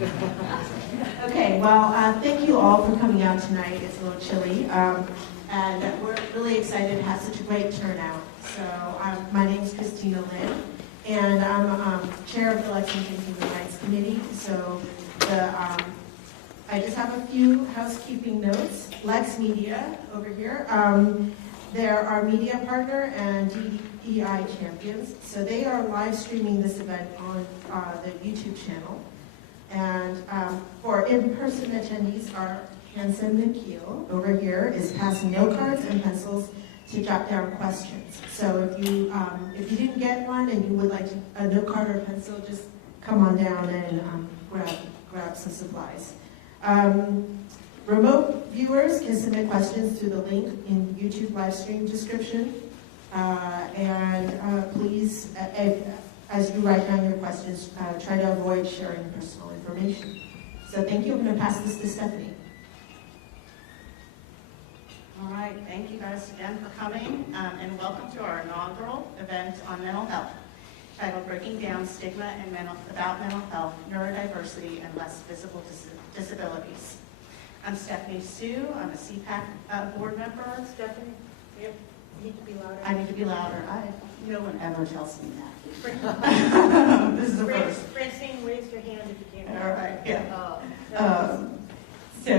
Okay, well, thank you all for coming out tonight. It's a little chilly, and we're really excited to have such a great turnout. So my name is Christina Lynn, and I'm chair of the Lexington Human Rights Committee. So I just have a few housekeeping notes. LexMedia over here, they're our media partner and DEI champions. So they are live streaming this event on the YouTube channel. And for in-person attendees, our Hanson McKeel over here is passing note cards and pencils to jot down questions. So if you didn't get one and you would like a note card or a pencil, just come on down and grab some supplies. Remote viewers can submit questions through the link in YouTube live stream description. Please, as you write down your questions, try to avoid sharing personal information. So thank you. I'm going to pass this to Stephanie. All right, thank you guys again for coming, and welcome to our inaugural event on mental health, titled Breaking Down Stigma and about Mental Health, Neurodiversity, and Less Visible Disabilities. I'm Stephanie Sue. I'm a CPAC board member. Stephanie, you need to be louder. I need to be louder. No one ever tells me that. This is the first. Francine, raise your hand if you can. All right, yeah. So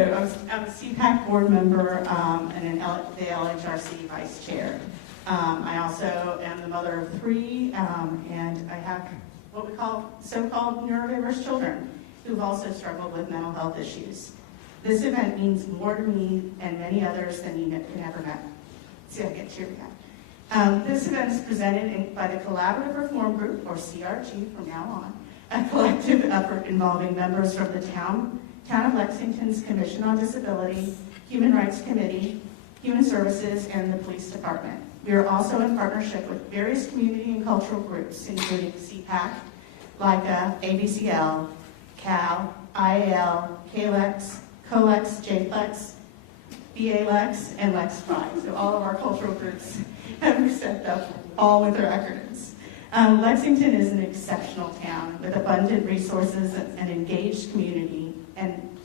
I'm a CPAC board member and the LHRC vice chair. I also am the mother of 3, and I have what we call so-called neurodiverse children who've also struggled with mental health issues. This event means more to me and many others than you can ever know. See, I get teary eyed. This event is presented by the Collaborative Reform Group, or CRG from now on, a collective effort involving members from the Town of Lexington's Commission on Disability, Human Rights Committee, Human Services, and the Police Department. We are also in partnership with various community and cultural groups, including CPAC, LICA, ABCL, CAL, IAL, KLEX, COLEX, JPLEX, BALEX, and LexFi. So all of our cultural groups have stepped up, all with their acronyms. Lexington is an exceptional town with abundant resources and engaged community, and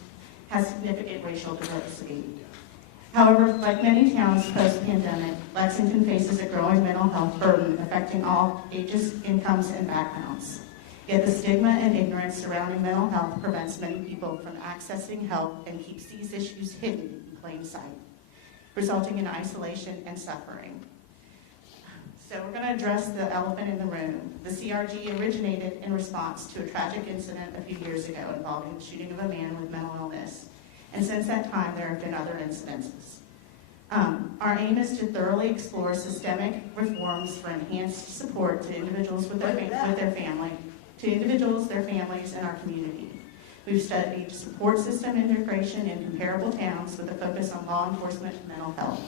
has significant racial diversity. However, like many towns post-pandemic, Lexington faces a growing mental health burden affecting all ages, incomes, and backgrounds. Yet the stigma and ignorance surrounding mental health prevents many people from accessing help and keeps these issues hidden in plain sight, resulting in isolation and suffering. So we're going to address the elephant in the room. The CRG originated in response to a tragic incident a few years ago involving the shooting of a man with mental illness. And since that time, there have been other incidences. Our aim is to thoroughly explore systemic reforms for enhanced support to individuals with their family, to individuals, their families, and our community. We've studied support system integration in comparable towns with a focus on law enforcement and mental health.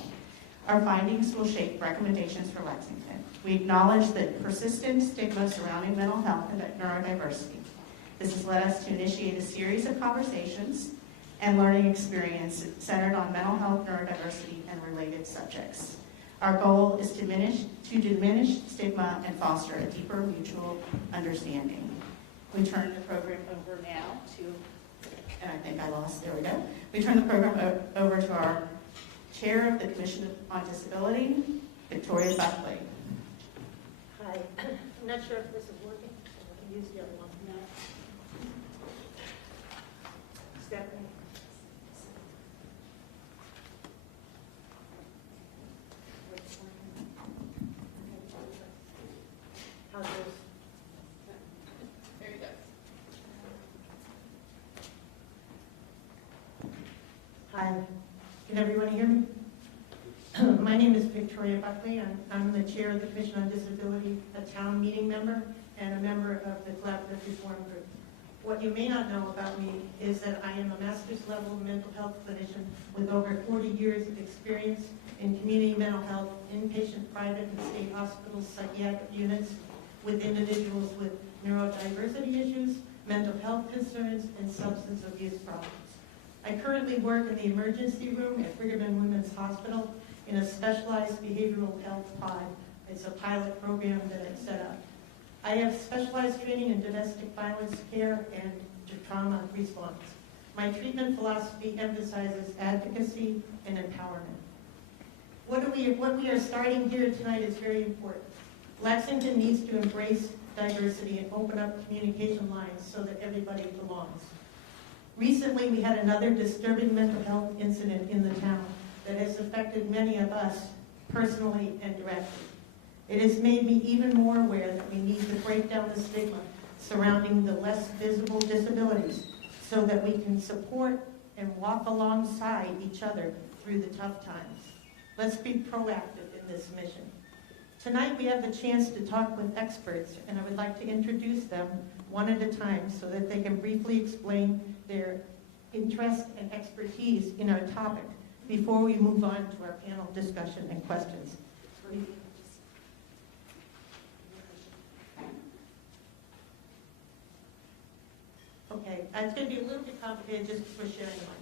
Our findings will shape recommendations for Lexington. We acknowledge the persistent stigma surrounding mental health and neurodiversity. This has led us to initiate a series of conversations and learning experience centered on mental health, neurodiversity, and related subjects. Our goal is to diminish stigma and foster a deeper mutual understanding. We turn the program over now to, and I think I lost, there we go. We turn the program over to our Chair of the Commission on Disability, Victoria Buckley. Hi. I'm not sure if this is working. I can use the other one. No. Stephanie. How's this? There you go. Hi. Can everyone hear me? My name is Victoria Buckley. I'm the chair of the Commission on Disability, a town meeting member, and a member of the Collaborative Reform Group. What you may not know about me is that I am a master's level mental health clinician with over 40 years of experience in community mental health, inpatient, private, and state hospitals, psychiatric units with individuals with neurodiversity issues, mental health concerns, and substance abuse problems. I currently work in the emergency room at Brigham and Women's Hospital in a specialized behavioral health pod. It's a pilot program that I set up. I have specialized training in domestic violence care and to trauma response. My treatment philosophy emphasizes advocacy and empowerment. What we are starting here tonight is very important. Lexington needs to embrace diversity and open up communication lines so that everybody belongs. Recently, we had another disturbing mental health incident in the town that has affected many of us personally and directly. It has made me even more aware that we need to break down the stigma surrounding the less visible disabilities so that we can support and walk alongside each other through the tough times. Let's be proactive in this mission. Tonight we have the chance to talk with experts, and I would like to introduce them one at a time so that they can briefly explain their interest and expertise in our topic before we move on to our panel discussion and questions. Okay, it's going to be a little bit complicated just for sharing mine.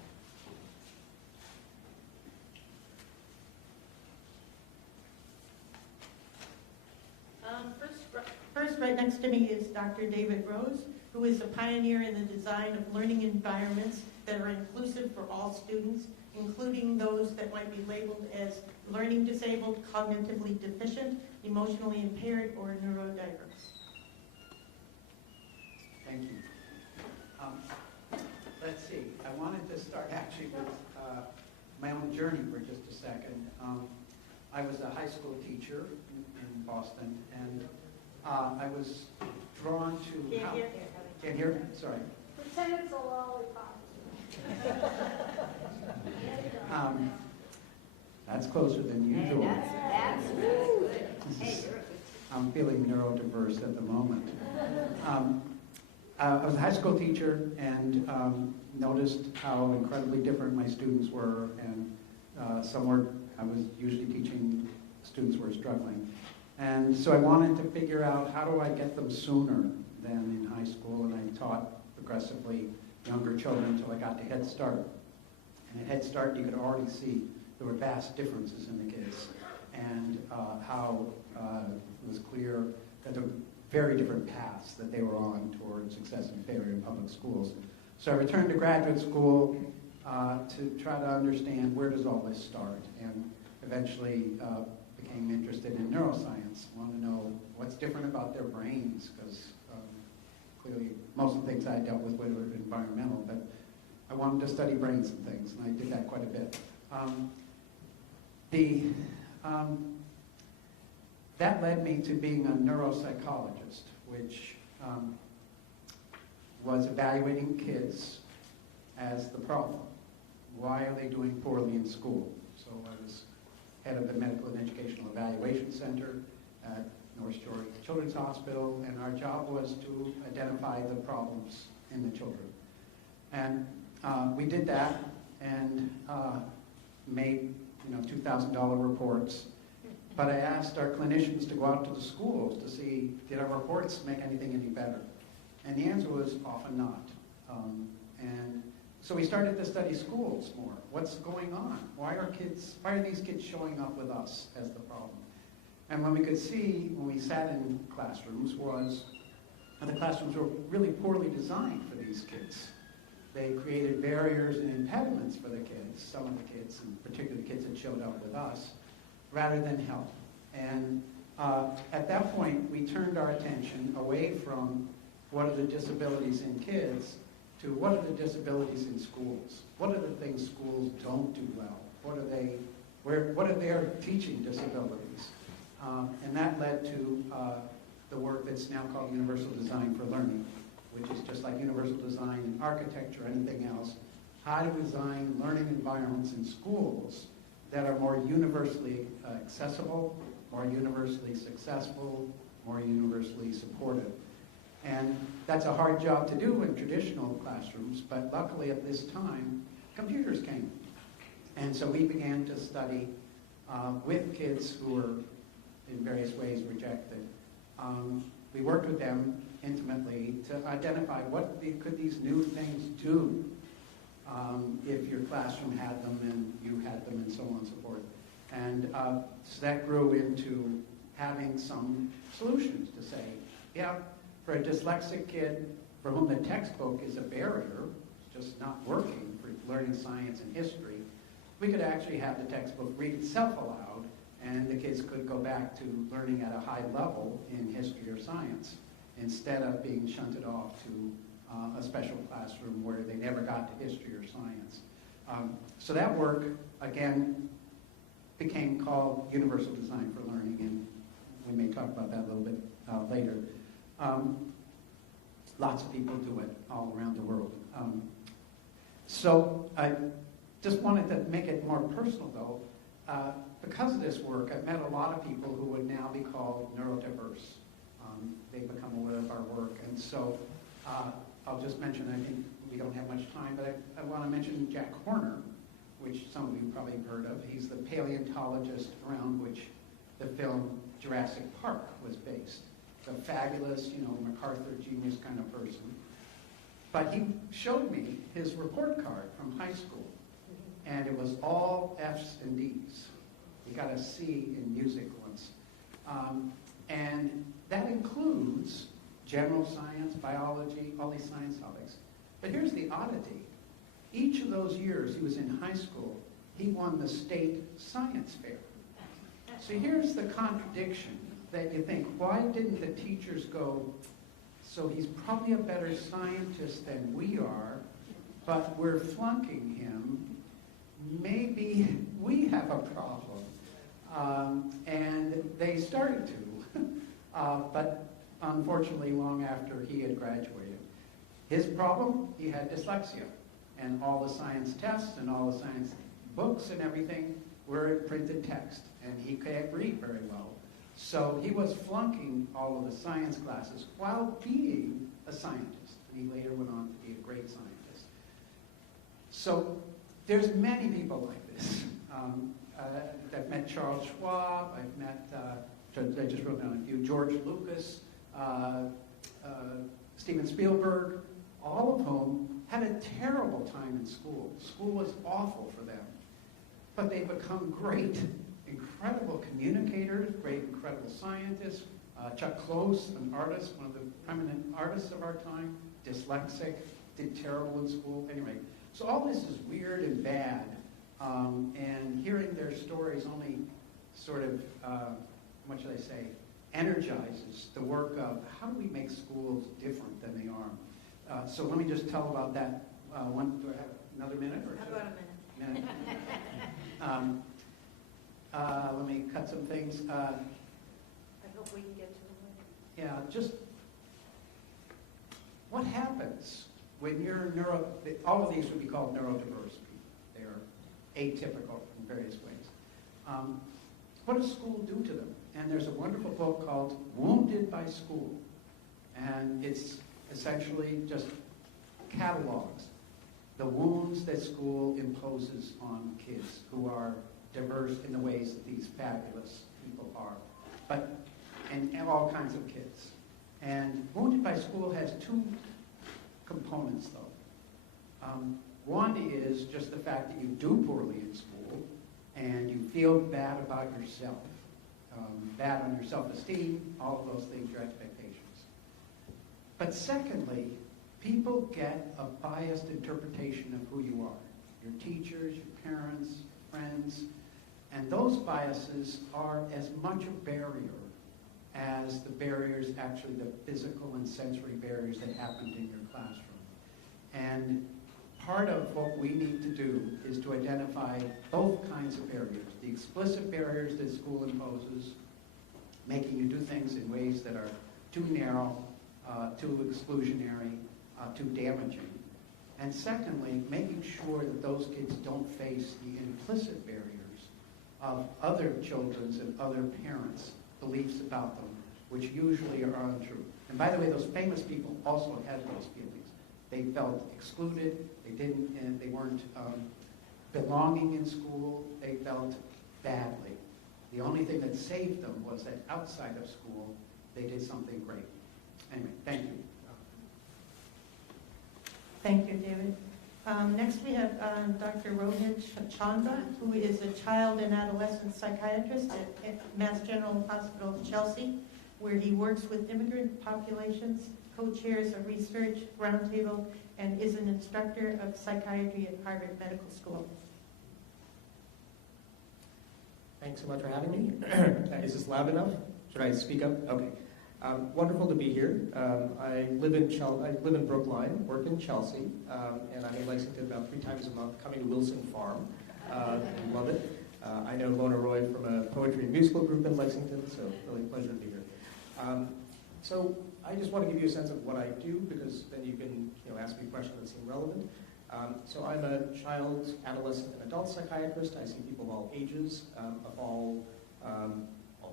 First, right next to me is Dr. David Rose, who is a pioneer in the design of learning environments that are inclusive for all students, including those that might be labeled as learning disabled, cognitively deficient, emotionally impaired, or neurodiverse. Thank you. Let's see. I wanted to start actually with my own journey for just a second. I was a high school teacher in Boston, and I was drawn to... Can't hear? Sorry. Pretend it's a lollipop. That's closer than usual. That's good. I'm feeling neurodiverse at the moment. I was a high school teacher and noticed how incredibly different my students were, and I was usually teaching students who were struggling. And so I wanted to figure out how do I get them sooner than in high school, and I taught progressively younger children until I got to Head Start. And at Head Start, you could already see there were vast differences in the kids, and how it was clear that there were very different paths that they were on towards success and failure in public schools. So I returned to graduate school to try to understand where does all this start, and eventually became interested in neuroscience. I want to know what's different about their brains, because clearly most of the things I dealt with were environmental, but I wanted to study brains and things, and I did that quite a bit. That led me to being a neuropsychologist, which was evaluating kids as the problem. Why are they doing poorly in school? So I was head of the Medical and Educational Evaluation Center at North Shore Children's Hospital, and our job was to identify the problems in the children. And we did that and made $2,000 reports. But I asked our clinicians to go out to the schools to see, did our reports make anything any better? And the answer was often not. And so we started to study schools more. What's going on? Why are these kids showing up with us as the problem? And when we could see, when we sat in classrooms, was the classrooms were really poorly designed for these kids. They created barriers and impediments for the kids, some of the kids, and particularly the kids that showed up with us, rather than help. And at that point, we turned our attention away from what are the disabilities in kids to what are the disabilities in schools. What are the things schools don't do well? What are their teaching disabilities? And that led to the work that's now called Universal Design for Learning, which is just like universal design in architecture or anything else, how to design learning environments in schools that are more universally accessible, more universally successful, more universally supportive. And that's a hard job to do in traditional classrooms, but luckily at this time, computers came. And so we began to study with kids who were in various ways rejected. We worked with them intimately to identify what could these new things do if your classroom had them and you had them and so on and so forth. And so that grew into having some solutions to say, yeah, for a dyslexic kid for whom the textbook is a barrier, just not working for learning science and history, we could actually have the textbook read itself aloud, and the kids could go back to learning at a high level in history or science, instead of being shunted off to a special classroom where they never got to history or science. So that work, again, became called Universal Design for Learning, and we may talk about that a little bit later. Lots of people do it all around the world. So I just wanted to make it more personal, though. Because of this work, I've met a lot of people who would now be called neurodiverse. They've become aware of our work, and so I'll just mention, I think we don't have much time, but I want to mention Jack Horner, which some of you probably have heard of. He's the paleontologist around which the film Jurassic Park was based. A fabulous, MacArthur genius kind of person. But he showed me his report card from high school, and it was all F's and D's. He got a C in music once. And that includes general science, biology, all these science topics. But here's the oddity. Each of those years he was in high school, he won the state science fair. So here's the contradiction that you think, why didn't the teachers go, so he's probably a better scientist than we are, but we're flunking him. Maybe we have a problem. And they started to, but unfortunately long after he had graduated. His problem, he had dyslexia, and all the science tests and all the science books and everything were in printed text, and he can't read very well. So he was flunking all of the science classes while being a scientist. And he later went on to be a great scientist. So there's many people like this. I've met Charles Schwab, I've met, I just wrote down a few, George Lucas, Steven Spielberg, all of whom had a terrible time in school. School was awful for them. But they become great, incredible communicators, great, incredible scientists. Chuck Close, an artist, one of the prominent artists of our time, dyslexic, did terrible in school. Anyway, so all this is weird and bad, and hearing their stories only sort of, what should I say, energizes the work of how do we make schools different than they are. So let me just tell about that. Do I have another minute? Or How about a minute? Let me cut some things. I hope we can get to it. Yeah, just what happens when you're all of these would be called neurodiverse people. They're atypical in various ways. What does school do to them? And there's a wonderful book called Wounded by School. And it's essentially just catalogs the wounds that school imposes on kids who are diverse in the ways that these fabulous people are, and all kinds of kids. And Wounded by School has two components, though. One is just the fact that you do poorly in school, and you feel bad about yourself, bad on your self-esteem, all of those things, your expectations. But secondly, people get a biased interpretation of who you are. Your teachers, your parents, friends, and those biases are as much a barrier as the barriers, actually the physical and sensory barriers that happened in your classroom. And part of what we need to do is to identify both kinds of barriers. The explicit barriers that school imposes, making you do things in ways that are too narrow, too exclusionary, too damaging. And secondly, making sure that those kids don't face the implicit barriers of other children's and other parents' beliefs about them, which usually are untrue. And by the way, those famous people also had those feelings. They felt excluded, they weren't belonging in school, they felt badly. The only thing that saved them was that outside of school, they did something great. Anyway, thank you. Thank you, David. Next we have Dr. Rohit Chandra, who is a child and adolescent psychiatrist at Mass General Hospital Chelsea, where he works with immigrant populations, co-chairs a research roundtable, and is an instructor of psychiatry at Harvard Medical School. Thanks so much for having me. Is this loud enough? Should I speak up? Okay. Wonderful to be here. I live in Brookline, work in Chelsea, and I'm in Lexington about 3 times a month, coming to Wilson Farm. Love it. I know Lona Roy from a poetry and musical group in Lexington, so really a pleasure to be here. So I just want to give you a sense of what I do, because then you can ask me questions that seem relevant. So I'm a child, adolescent, and adult psychiatrist. I see people of all ages, of all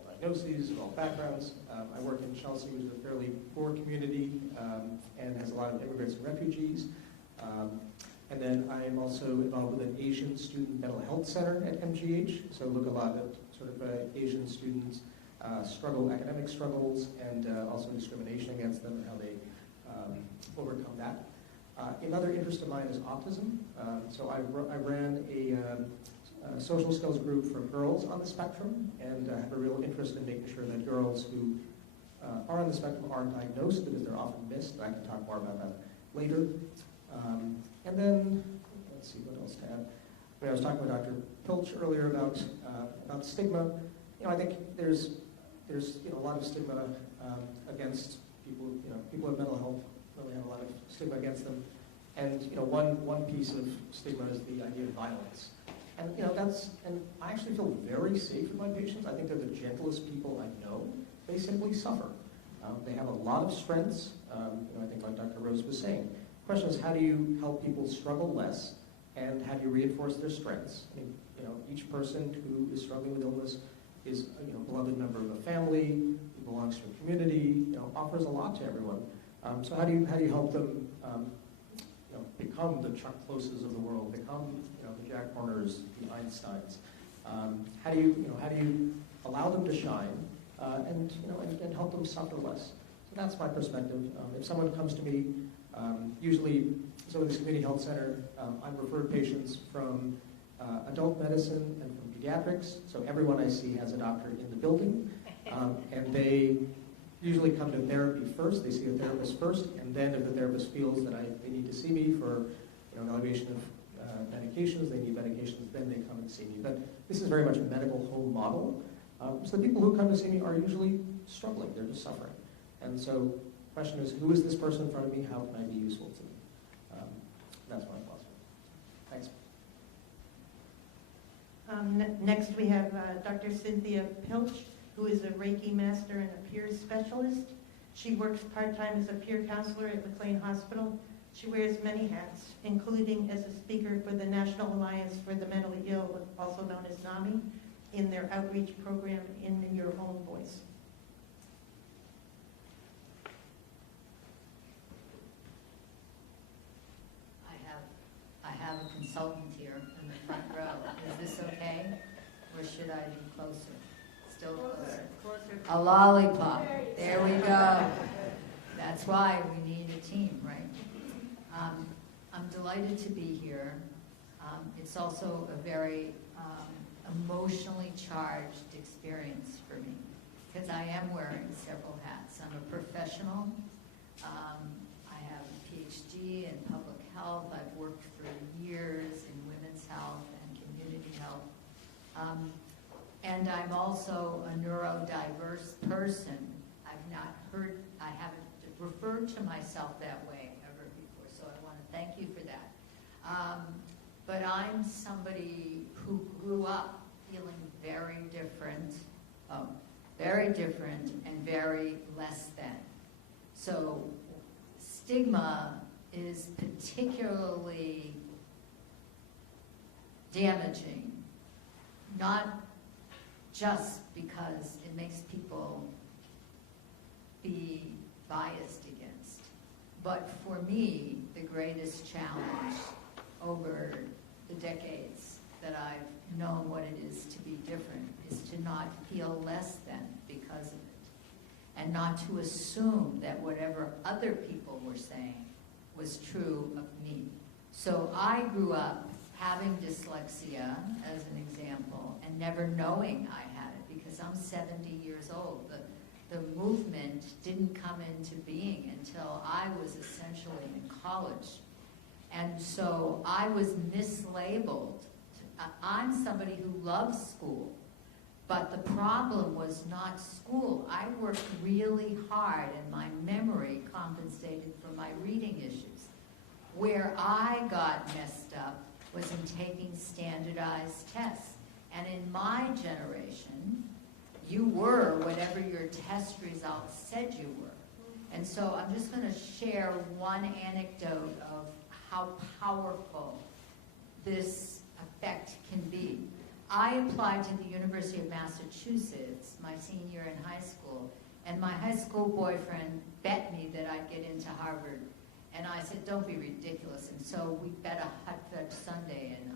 diagnoses, of all backgrounds. I work in Chelsea, which is a fairly poor community and has a lot of immigrants and refugees. And then I am also involved with an Asian student mental health center at MGH. So look a lot at sort of Asian students' academic struggles, and also discrimination against them and how they overcome that. Another interest of mine is autism. So I ran a social skills group for girls on the spectrum, and have a real interest in making sure that girls who are on the spectrum aren't diagnosed, because they're often missed. I can talk more about that later. And then, let's see what else to add. I was talking with Dr. Pilch earlier about stigma. I think there's a lot of stigma against people. People with mental health really have a lot of stigma against them. And one piece of stigma is the idea of violence. And and I actually feel very safe with my patients. I think they're the gentlest people I know. They simply suffer. They have a lot of strengths. I think like Dr. Rose was saying. The question is, how do you help people struggle less, and how do you reinforce their strengths? I mean, each person who is struggling with illness is a beloved member of a family, belongs to a community, offers a lot to everyone. So how do you help them become the Chuck Closes of the world, become the Jack Horners, the Einsteins? How do you allow them to shine and help them suffer less? So that's my perspective. If someone comes to me, usually, so in this community health center, I've referred patients from adult medicine and from pediatrics. So everyone I see has a doctor in the building, and they usually come to therapy first. They see a therapist first, and then if the therapist feels that they need to see me for evaluation of medications, they need medications, then they come and see me. But this is very much a medical home model. So the people who come to see me are usually struggling. They're just suffering. And so the question is, who is this person in front of me? How can I be useful to them? That's my philosophy. Thanks. Next we have Dr. Cynthia Pilch, who is a Reiki master and a peer specialist. She works part-time as a peer counselor at McLean Hospital. She wears many hats, including as a speaker for the National Alliance for the Mentally Ill, also known as NAMI, in their outreach program In Your Own Voice. I have a consultant here in the front row. Is this okay? Or should I be closer? Still closer? A lollipop. There we go. That's why we need a team, right? I'm delighted to be here. It's also a very emotionally charged experience for me, because I am wearing several hats. I'm a professional. I have a PhD in public health. I've worked for years in women's health and community health. And I'm also a neurodiverse person. I haven't referred to myself that way ever before, so I want to thank you for that. But I'm somebody who grew up feeling very different and very less than. So stigma is particularly damaging, not just because it makes people be biased against, but for me, the greatest challenge over the decades that I've known what it is to be different is to not feel less than because of it, and not to assume that whatever other people were saying was true of me. So I grew up having dyslexia, as an example, and never knowing I had it, because I'm 70 years old. the movement didn't come into being until I was essentially in college. And so I was mislabeled. I'm somebody who loves school, but the problem was not school. I worked really hard, and my memory compensated for my reading issues. Where I got messed up was in taking standardized tests. And in my generation, you were whatever your test results said you were. And so I'm just going to share one anecdote of how powerful this effect can be. I applied to the University of Massachusetts my senior year in high school, and my high school boyfriend bet me that I'd get into Harvard. And I said, don't be ridiculous. And so we bet a hot fudge sundae, and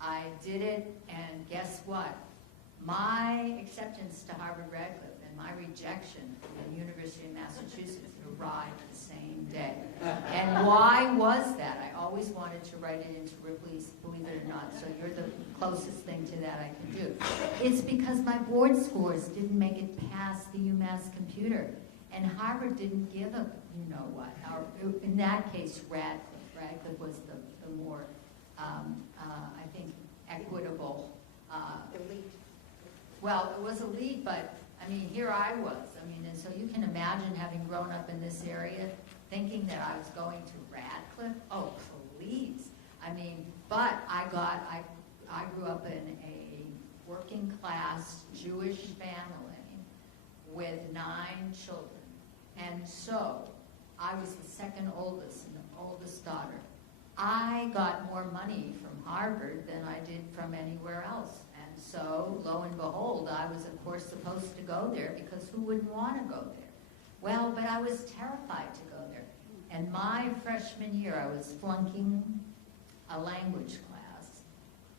I did it, and guess what? My acceptance to Harvard Radcliffe and my rejection from the University of Massachusetts arrived the same day. And why was that? I always wanted to write it into Ripley's Believe It or Not, so you're the closest thing to that I can do. It's because my board scores didn't make it past the UMass computer, and Harvard didn't give a you-know-what. In that case, Radcliffe. Radcliffe was the more, I think, equitable. Elite. Well, it was elite, but I mean, here I was. I mean, and so you can imagine having grown up in this area, thinking that I was going to Radcliffe. Oh, please. I mean, but I grew up in a working class Jewish family with 9 children. And so I was the second oldest and the oldest daughter. I got more money from Harvard than I did from anywhere else. And so, lo and behold, I was, of course, supposed to go there because who wouldn't want to go there? Well, but I was terrified to go there. And my freshman year, I was flunking a language class.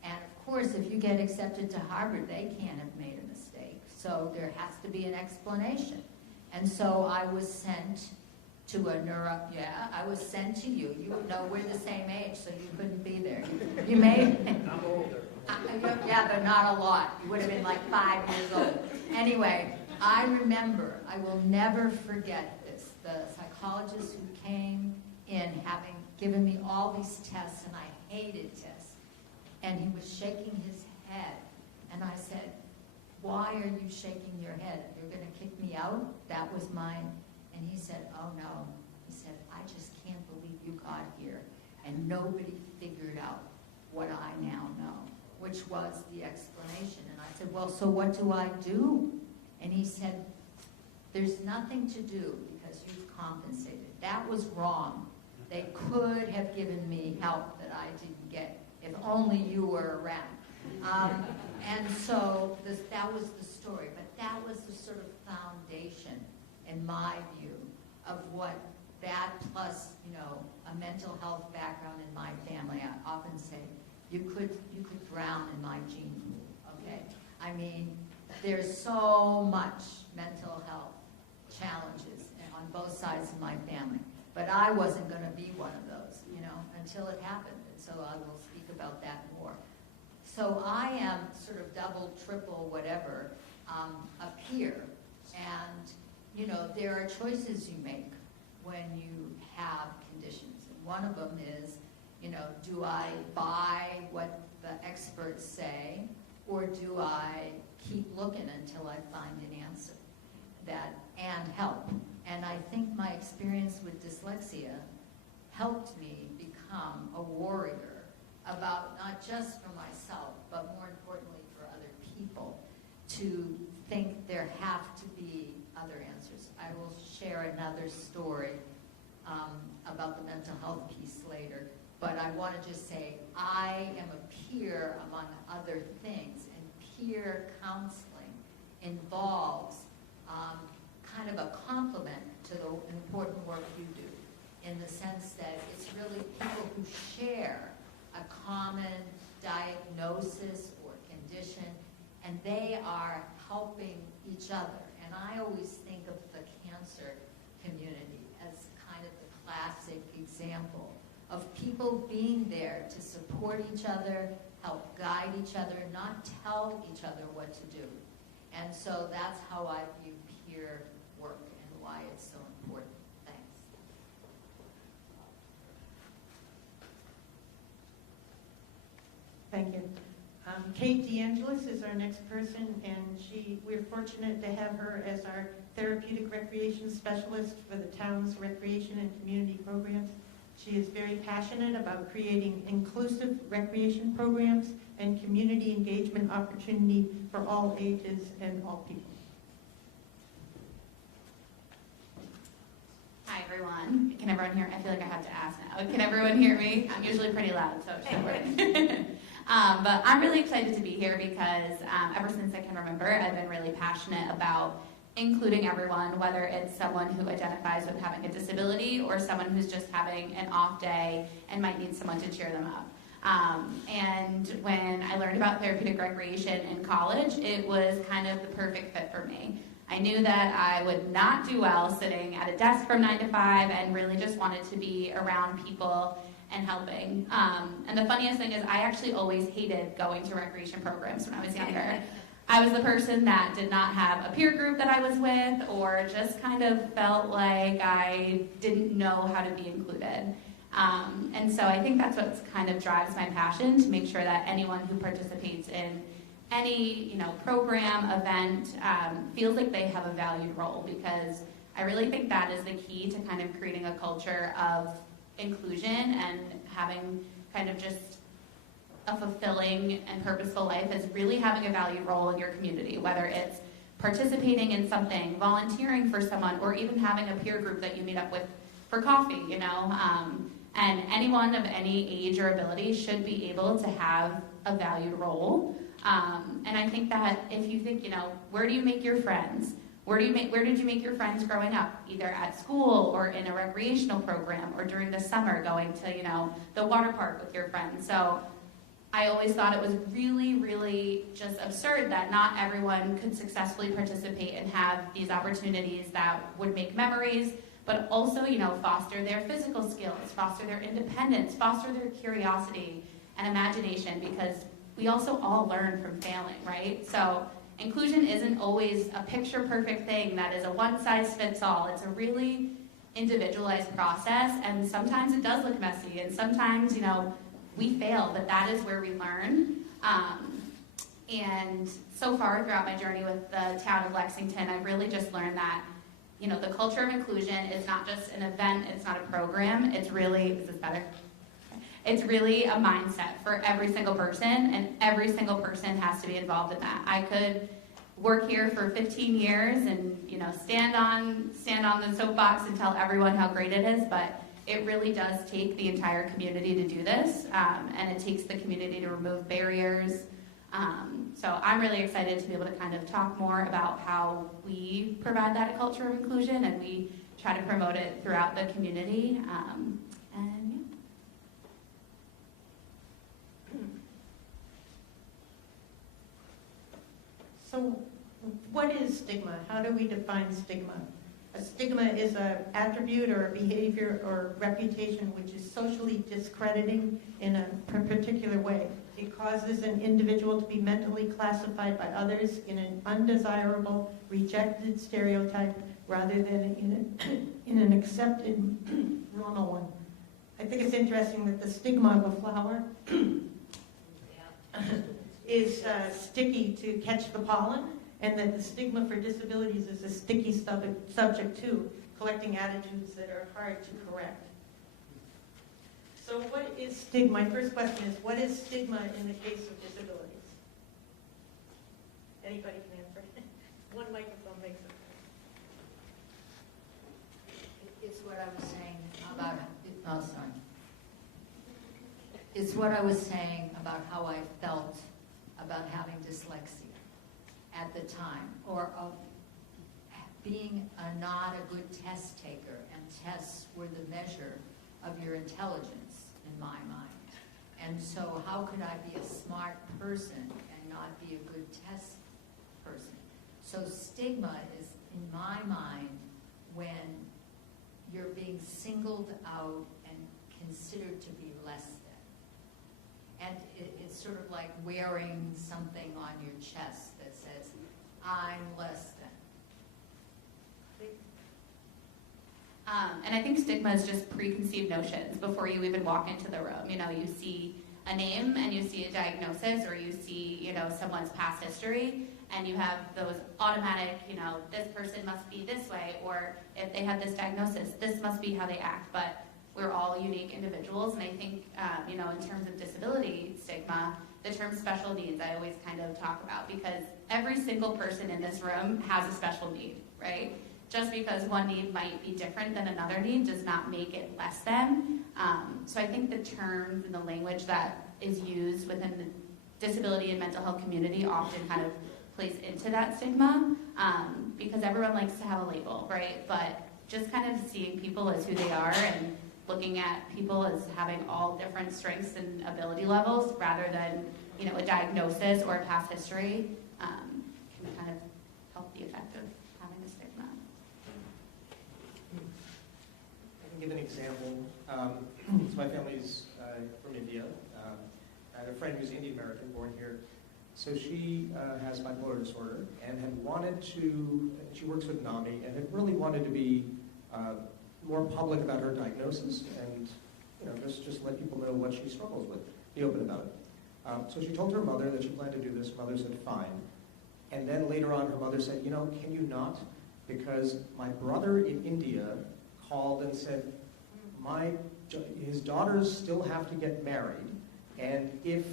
And of course, if you get accepted to Harvard, they can't have made a mistake. So there has to be an explanation. And so I was sent to I was sent to you. You know, we're the same age, so you couldn't be there. You may. I'm older. Yeah, but not a lot. You would have been like 5 years old. Anyway, I remember, I will never forget this, the psychologist who came in having given me all these tests, and I hated tests, and he was shaking his head, and I said, why are you shaking your head? You're going to kick me out? That was mine. And he said, oh no. He said, I just can't believe you got here and nobody figured out what I now know, which was the explanation. And I said, well, so what do I do? And he said, there's nothing to do because you've compensated. That was wrong. They could have given me help that I didn't get if only you were around. And so that was the story, but that was the sort of foundation, in my view, of what that plus, a mental health background in my family. I often say, you could drown in my gene pool, okay? I mean, there's so much mental health challenges on both sides of my family, but I wasn't going to be one of those, until it happened, and so I will speak about that more. So I am sort of double, triple, whatever, a peer, and there are choices you make when you have conditions. And one of them is, do I buy what the experts say, or do I keep looking until I find an answer and help? And I think my experience with dyslexia helped me become a warrior about not just for myself, but more importantly for other people, to think there have to be other answers. I will share another story about the mental health piece later, but I want to just say I am a peer among other things, and peer counseling involves kind of a complement to the important work you do, in the sense that it's really people who share a common diagnosis or condition, and they are helping each other. And I always think of the cancer community as kind of the classic example of people being there to support each other, help guide each other, not tell each other what to do. And so that's how I view your work and why it's so important. Thanks. Thank you. Kate DeAngelis is our next person, and we're fortunate to have her as our therapeutic recreation specialist for the town's recreation and community programs. She is very passionate about creating inclusive recreation programs and community engagement opportunity for all ages and all people. Hi everyone. Can everyone hear me? I feel like I have to ask now. Can everyone hear me? I'm usually pretty loud, so it should work. But I'm really excited to be here because ever since I can remember, I've been really passionate about including everyone, whether it's someone who identifies with having a disability or someone who's just having an off day and might need someone to cheer them up. And when I learned about therapeutic recreation in college, it was kind of the perfect fit for me. I knew that I would not do well sitting at a desk from 9 to 5 and really just wanted to be around people and helping. And the funniest thing is I actually always hated going to recreation programs when I was younger. I was the person that did not have a peer group that I was with or just kind of felt like I didn't know how to be included. And so I think that's what kind of drives my passion, to make sure that anyone who participates in any program, event, feels like they have a valued role, because I really think that is the key to kind of creating a culture of inclusion and having kind of just a fulfilling and purposeful life, is really having a valued role in your community, whether it's participating in something, volunteering for someone, or even having a peer group that you meet up with for coffee, and anyone of any age or ability should be able to have a valued role. And I think that if you think, where do you make your friends? Where did you make your friends growing up? Either at school or in a recreational program or during the summer going to, the water park with your friends. So I always thought it was really, really just absurd that not everyone could successfully participate and have these opportunities that would make memories, but also, foster their physical skills, foster their independence, foster their curiosity and imagination, because we also all learn from failing, right? So inclusion isn't always a picture-perfect thing that is a one-size-fits-all. It's a really individualized process, and sometimes it does look messy, and sometimes, we fail, but that is where we learn. And so far throughout my journey with the town of Lexington, I've really just learned that, the culture of inclusion is not just an event, it's not a program, it's really, is this better? It's really a mindset for every single person, and every single person has to be involved in that. I could work here for 15 years and, stand on the soapbox and tell everyone how great it is, but it really does take the entire community to do this, and it takes the community to remove barriers. So I'm really excited to be able to kind of talk more about how we provide that culture of inclusion, and we try to promote it throughout the community. And yeah. So what is stigma? How do we define stigma? A stigma is an attribute or a behavior or reputation which is socially discrediting in a particular way. It causes an individual to be mentally classified by others in an undesirable, rejected stereotype rather than in an accepted, normal one. I think it's interesting that the stigma of a flower is sticky to catch the pollen, and that the stigma for disabilities is a sticky subject too, collecting attitudes that are hard to correct. So what is stigma? My first question is, what is stigma in the case of disabilities? Anybody can answer. One microphone makes it. It's what I was saying about, It's what I was saying about how I felt about having dyslexia at the time, or of being not a good test taker, and tests were the measure of your intelligence in my mind. And so how could I be a smart person and not be a good test person? So stigma is, in my mind, when you're being singled out and considered to be less than. And it's sort of like wearing something on your chest that says, I'm less And I think stigma is just preconceived notions before you even walk into the room. You know, you see a name and you see a diagnosis, or you see, you know, someone's past history, and you have those automatic, you know, this person must be this way, or if they have this diagnosis, this must be how they act. But we're all unique individuals, and I think, you know, in terms of disability stigma, the term special needs I always kind of talk about, because every single person in this room has a special need, right? Just because one need might be different than another need does not make it less than. So I think the terms and the language that is used within the disability and mental health community often kind of plays into that stigma, because everyone likes to have a label, right? But just kind of seeing people as who they are and looking at people as having all different strengths and ability levels rather than, you know, a diagnosis or a past history can kind of help the effect of having a stigma. I can give an example. So my family's from India. I have a friend who's Indian American, born here. So she has bipolar disorder and had wanted to, she works with NAMI, and had really wanted to be more public about her diagnosis and, you know, just let people know what she struggles with, be open about it. So she told her mother that she planned to do this. Mother said, fine. And then later on, her mother said, you know, can you not? Because my brother in India called and said, his daughters still have to get married, and if,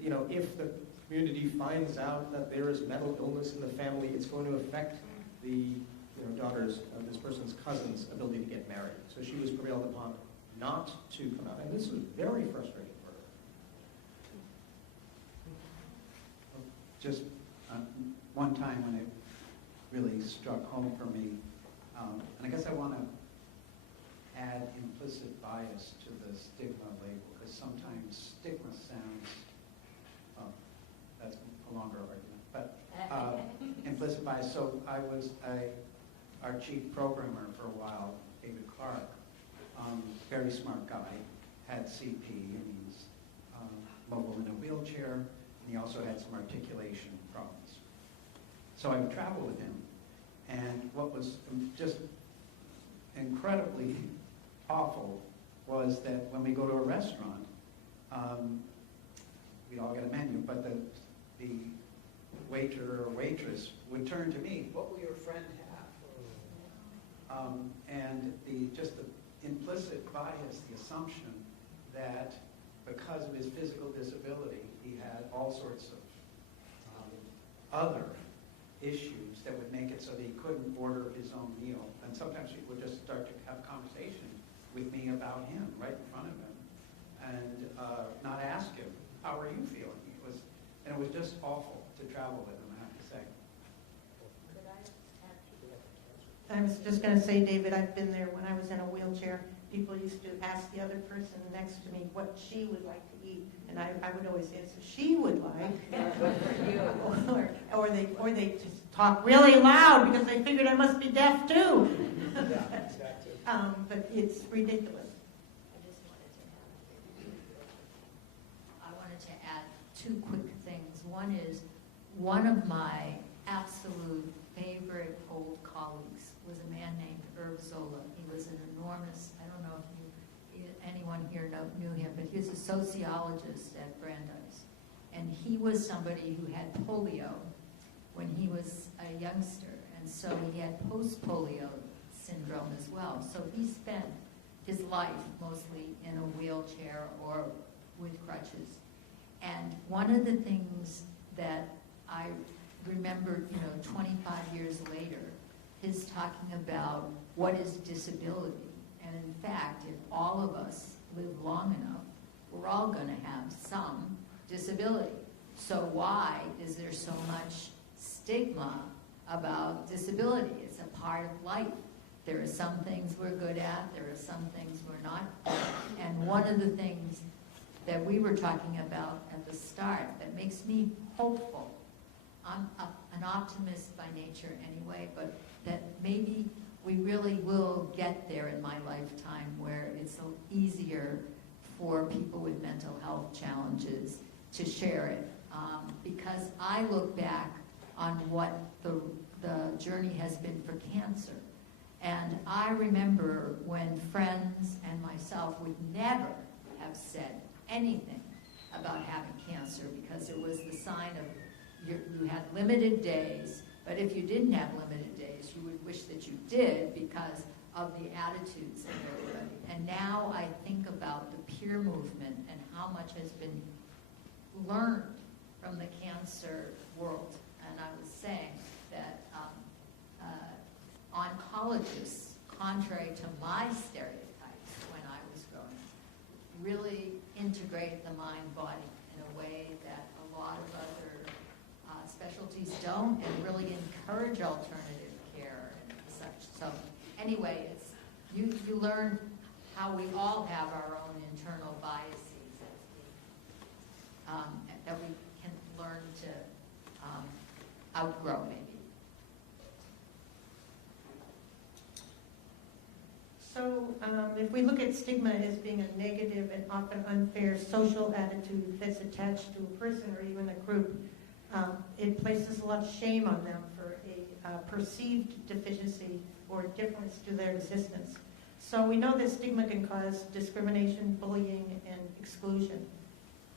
you know, if the community finds out that there is mental illness in the family, it's going to affect the, you know, daughters of this person's cousin's ability to get married. So she was prevailed upon not to come out, and this was very frustrating for her. Just one time when it really struck home for me, and I guess I want to add implicit bias to the stigma label, because sometimes stigma sounds, that's a longer argument, but implicit bias. So I was our chief programmer for a while, David Clark, very smart guy, had CP, and he's mobile in a wheelchair, and he also had some articulation problems. So I would travel with him, and what was just incredibly awful was that when we go to a restaurant, we'd all get a menu, but the waiter or waitress would turn to me, what will your friend have? And just the implicit bias, the assumption that because of his physical disability, he had all sorts of other issues that would make it so that he couldn't order his own meal. And sometimes people would just start to have a conversation with me about him right in front of him, and not ask him, how are you feeling? And it was just awful to travel with him, I have to say. I was just going to say, David, I've been there when I was in a wheelchair. People used to ask the other person next to me what she would like to eat, and I would always answer, she would like. Good for you. Or they just talk really loud because they figured I must be deaf too. Yeah, exactly. But it's ridiculous. I wanted to add two quick things. One is, one of my absolute favorite old colleagues was a man named Irv Zola. He was an enormous, I don't know if anyone here knew him, but he was a sociologist at Brandeis. And he was somebody who had polio when he was a youngster. And so he had post-polio syndrome as well. So he spent his life mostly in a wheelchair or with crutches. And one of the things that I remember, 25 years later, is talking about what is disability. And in fact, if all of us live long enough, we're all going to have some disability. So why is there so much stigma about disability? It's a part of life. There are some things we're good at, there are some things we're not. And one of the things that we were talking about at the start that makes me hopeful, I'm an optimist by nature anyway, but that maybe we really will get there in my lifetime where it's easier for people with mental health challenges to share it. Because I look back on what the journey has been for cancer, And I remember when friends and myself would never have said anything about having cancer because it was the sign of you had limited days, but if you didn't have limited days, you would wish that you did because of the attitudes of everybody. And now I think about the peer movement and how much has been learned from the cancer world. And I was saying that oncologists, contrary to my stereotypes when I was growing up, really integrate the mind-body in a way that a lot of other specialties don't, and really encourage alternative care and such. So anyway, it's you learn how we all have our own internal biases that we can learn to outgrow maybe. So if we look at stigma as being a negative and often unfair social attitude that's attached to a person or even a group, it places a lot of shame on them for a perceived deficiency or difference to their existence. So we know that stigma can cause discrimination, bullying, and exclusion.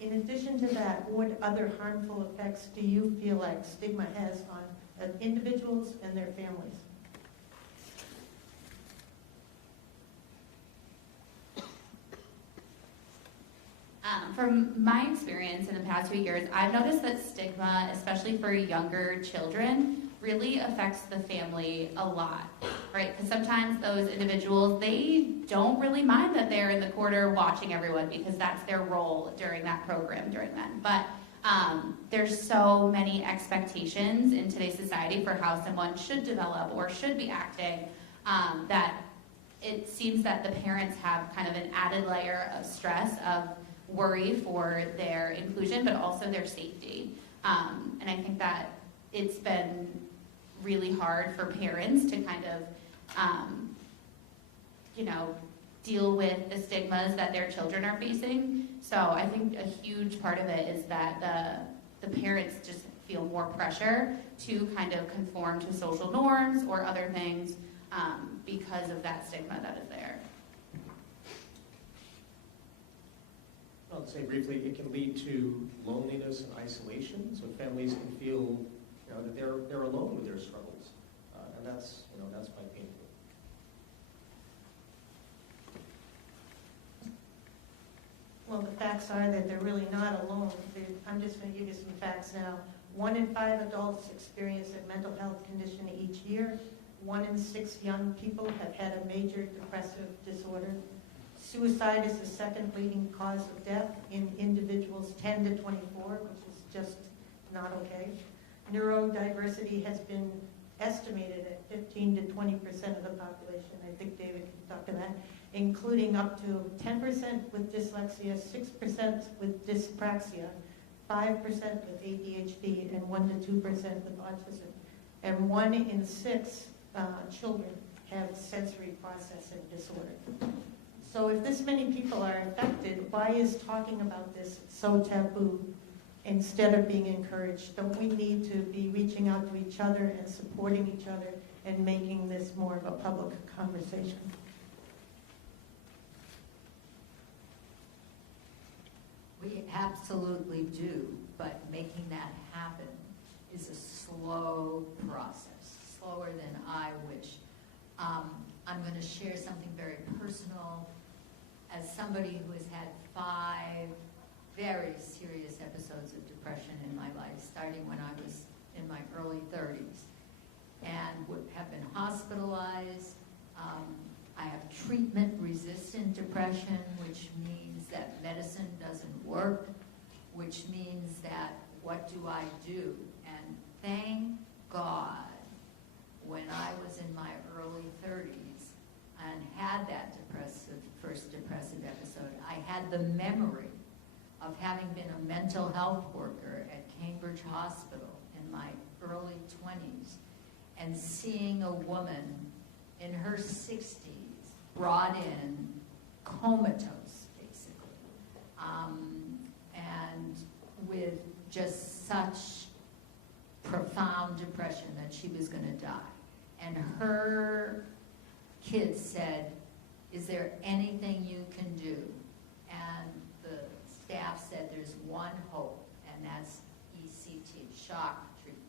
In addition to that, what other harmful effects do you feel like stigma has on individuals and their families? From my experience in the past few years, I've noticed that stigma, especially for younger children, really affects the family a lot, right? Because sometimes those individuals, they don't really mind that they're in the corner watching everyone because that's their role during that program during then. But there's so many expectations in today's society for how someone should develop or should be acting that it seems that the parents have kind of an added layer of stress, of worry for their inclusion, but also their safety. And I think that it's been really hard for parents to kind of, deal with the stigmas that their children are facing. So I think a huge part of it is that the parents just feel more pressure to kind of conform to social norms or other things because of that stigma that is there. I'll say briefly, it can lead to loneliness and isolation. So families can feel, that they're alone with their struggles, and that's quite painful. Well, the facts are that they're really not alone. I'm just going to give you some facts now. 1 in 5 adults experience a mental health condition each year. 1 in 6 young people have had a major depressive disorder. Suicide is the second leading cause of death in individuals 10 to 24, which is just not okay. Neurodiversity has been estimated at 15 to 20% of the population. I think David can talk to that, including up to 10% with dyslexia, 6% with dyspraxia, 5% with ADHD, and 1 to 2% with autism. And 1 in 6 children have sensory processing disorder. So if this many people are affected, why is talking about this so taboo instead of being encouraged? Don't we need to be reaching out to each other and supporting each other and making this more of a public conversation? We absolutely do, but making that happen is a slow process, slower than I wish. I'm going to share something very personal. As somebody who has had 5 very serious episodes of depression in my life, starting when I was in my early 30s, and would have been hospitalized. I have treatment-resistant depression, which means that medicine doesn't work, which means that what do I do? And thank God, when I was in my early 30s and had that first depressive episode, I had the memory of having been a mental health worker at Cambridge Hospital in my early 20s and seeing a woman in her 60s brought in comatose, basically, and with just such profound depression that she was going to die. And her kids said, is there anything you can do? And the staff said there's one hope, and that's ECT, shock treatment.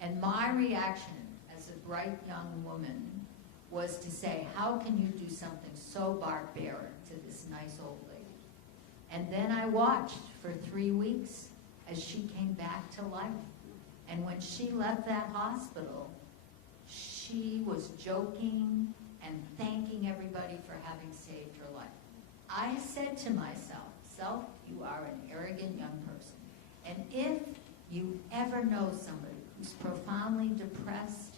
And my reaction as a bright young woman was to say, how can you do something so barbaric to this nice old lady? And then I watched for 3 weeks as she came back to life. And when she left that hospital, she was joking and thanking everybody for having saved her life. I said to myself, Self, you are an arrogant young person. And if you ever know somebody who's profoundly depressed,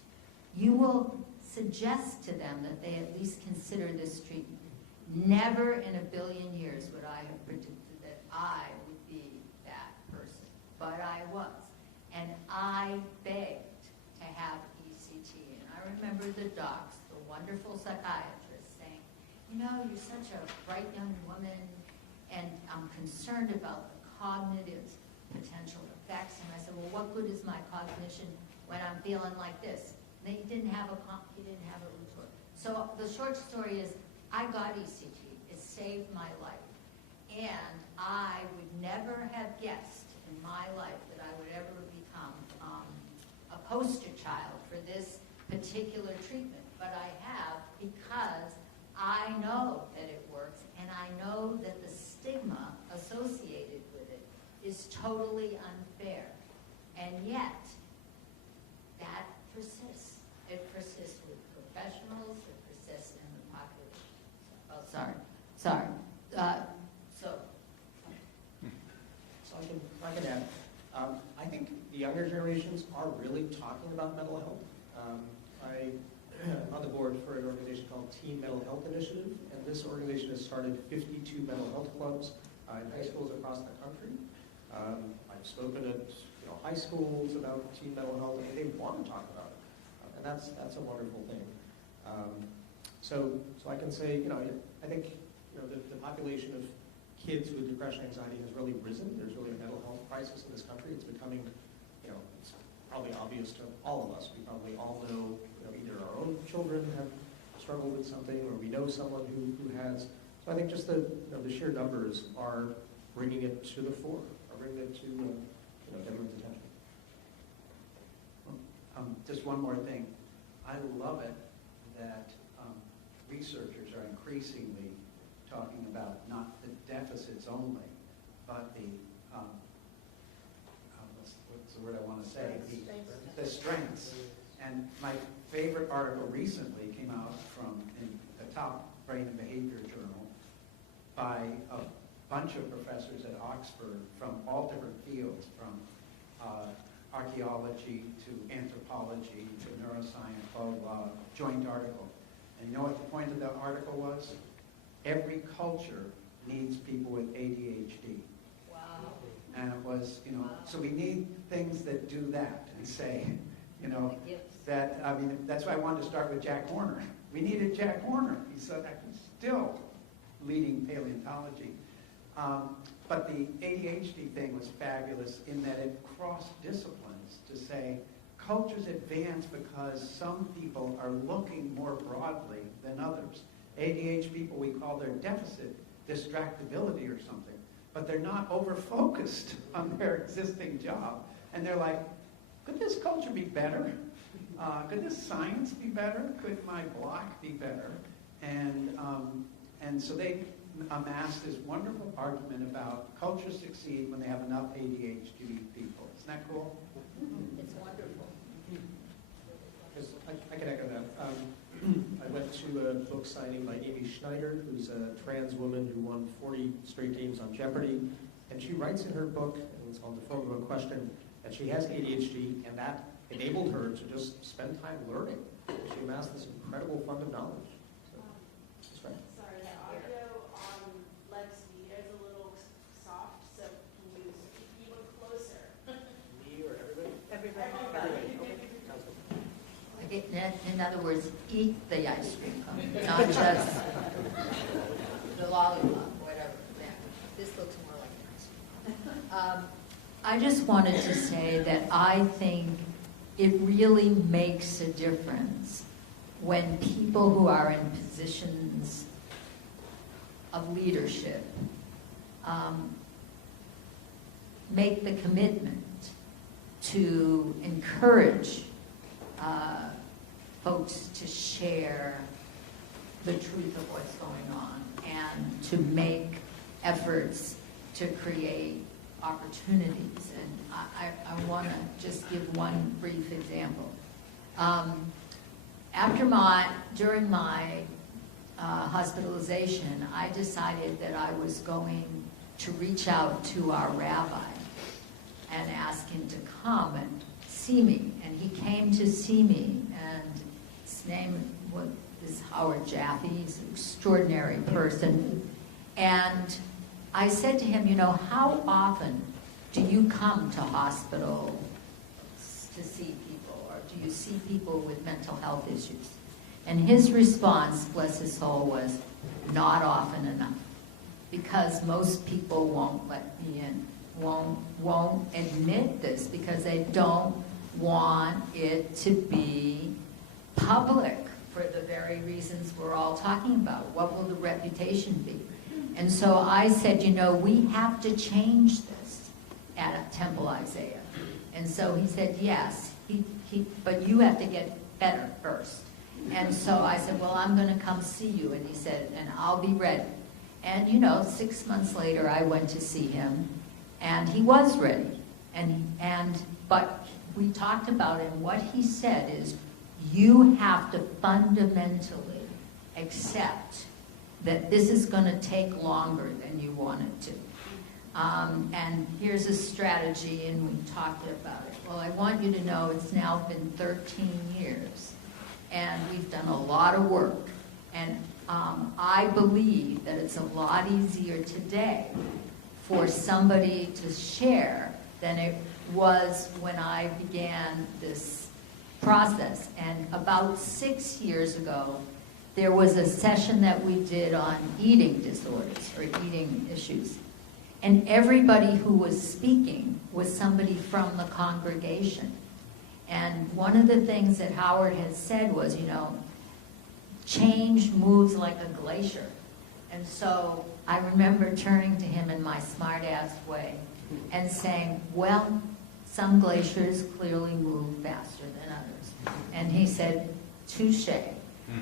you will suggest to them that they at least consider this treatment. Never in a billion years would I have predicted that I would be that person, but I was. And I begged to have ECT. And I remember the docs, the wonderful psychiatrist, saying, you know, you're such a bright young woman, and I'm concerned about the cognitive potential effects. And I said, well, what good is my cognition when I'm feeling like this? And he didn't have a retort. So the short story is, I got ECT. It saved my life. And I would never have guessed in my life that I would ever become a poster child for this particular treatment. But I have, because I know that it works, and I know that the stigma associated with it is totally unfair. And yet, that persists. It persists with professionals, it persists in the population. Oh, sorry. So I can add. I think the younger generations are really talking about mental health. I'm on the board for an organization called Teen Mental Health Initiative, and this organization has started 52 mental health clubs in high schools across the country. I've spoken at high schools about teen mental health, and they want to talk about it, and that's a wonderful thing. So I can say, I think the population of kids with depression and anxiety has really risen. There's really a mental health crisis in this country. It's becoming, it's probably obvious to all of us. We probably all know, either our own children have struggled with something, or we know someone who has. So I think just the sheer numbers are bringing it to the fore, are bringing it to everyone's attention. Just one more thing. I love it that researchers are increasingly talking about not the deficits only, but the, what's the word I want to say? The strengths. And my favorite article recently came out in the top Brain and Behavior Journal by a bunch of professors at Oxford from all different fields, from archaeology to anthropology to neuroscience, blah, blah, blah, joint article. And you know what the point of the article was? Every culture needs people with ADHD. Wow. And it was, so we need things that do that and say, that, that's why I wanted to start with Jack Horner. We needed Jack Horner. He's still leading paleontology. But the ADHD thing was fabulous in that it crossed disciplines to say cultures advance because some people are looking more broadly than others. ADHD people, we call their deficit distractibility or something, but they're not over-focused on their existing job. And they're like, could this culture be better? Could this science be better? Could my block be better? And so they amassed this wonderful argument about cultures succeed when they have enough ADHD people. Isn't that cool? It's wonderful. I can echo that. I went to a book signing by Amy Schneider, who's a trans woman who won 40 straight games on Jeopardy. And she writes in her book, and it's called The Phone Book Question, that she has ADHD, and that enabled her to just spend time learning. She amassed this incredible fund of knowledge. So, that's right. Sorry, the audio on LexMedia is a little soft, so can you speak even closer? Me or everybody? Everybody. In other words, eat the ice cream cone, not just the lollipop, whatever. Yeah. This looks more like an ice cream cone. I just wanted to say that I think it really makes a difference when people who are in positions of leadership make the commitment to encourage folks to share the truth of what's going on and to make efforts to create opportunities. And I want to just give one brief example. During my hospitalization, I decided that I was going to reach out to our rabbi and ask him to come and see me. And he came to see me, and his name is Howard Jaffe. He's an extraordinary person. And I said to him, you know, how often do you come to hospitals to see people, or do you see people with mental health issues? And his response, bless his soul, was not often enough, because most people won't let me in, won't admit this, because they don't want it to be public for the very reasons we're all talking about. What will the reputation be? And so I said, you know, we have to change this at Temple Isaiah. And so he said, yes, but you have to get better first. And so I said, well, I'm going to come see you. And he said, and I'll be ready. And, you know, 6 months later, I went to see him, and he was ready. But we talked about it, and what he said is, you have to fundamentally accept that this is going to take longer than you want it to. And here's a strategy, and we talked about it. Well, I want you to know it's now been 13 years, and we've done a lot of work. And I believe that it's a lot easier today for somebody to share than it was when I began this process. And about 6 years ago, there was a session that we did on eating disorders or eating issues. And everybody who was speaking was somebody from the congregation. And one of the things that Howard had said was, you know, change moves like a glacier. And so I remember turning to him in my smart-ass way and saying, well, some glaciers clearly move faster than others. And he said, touche.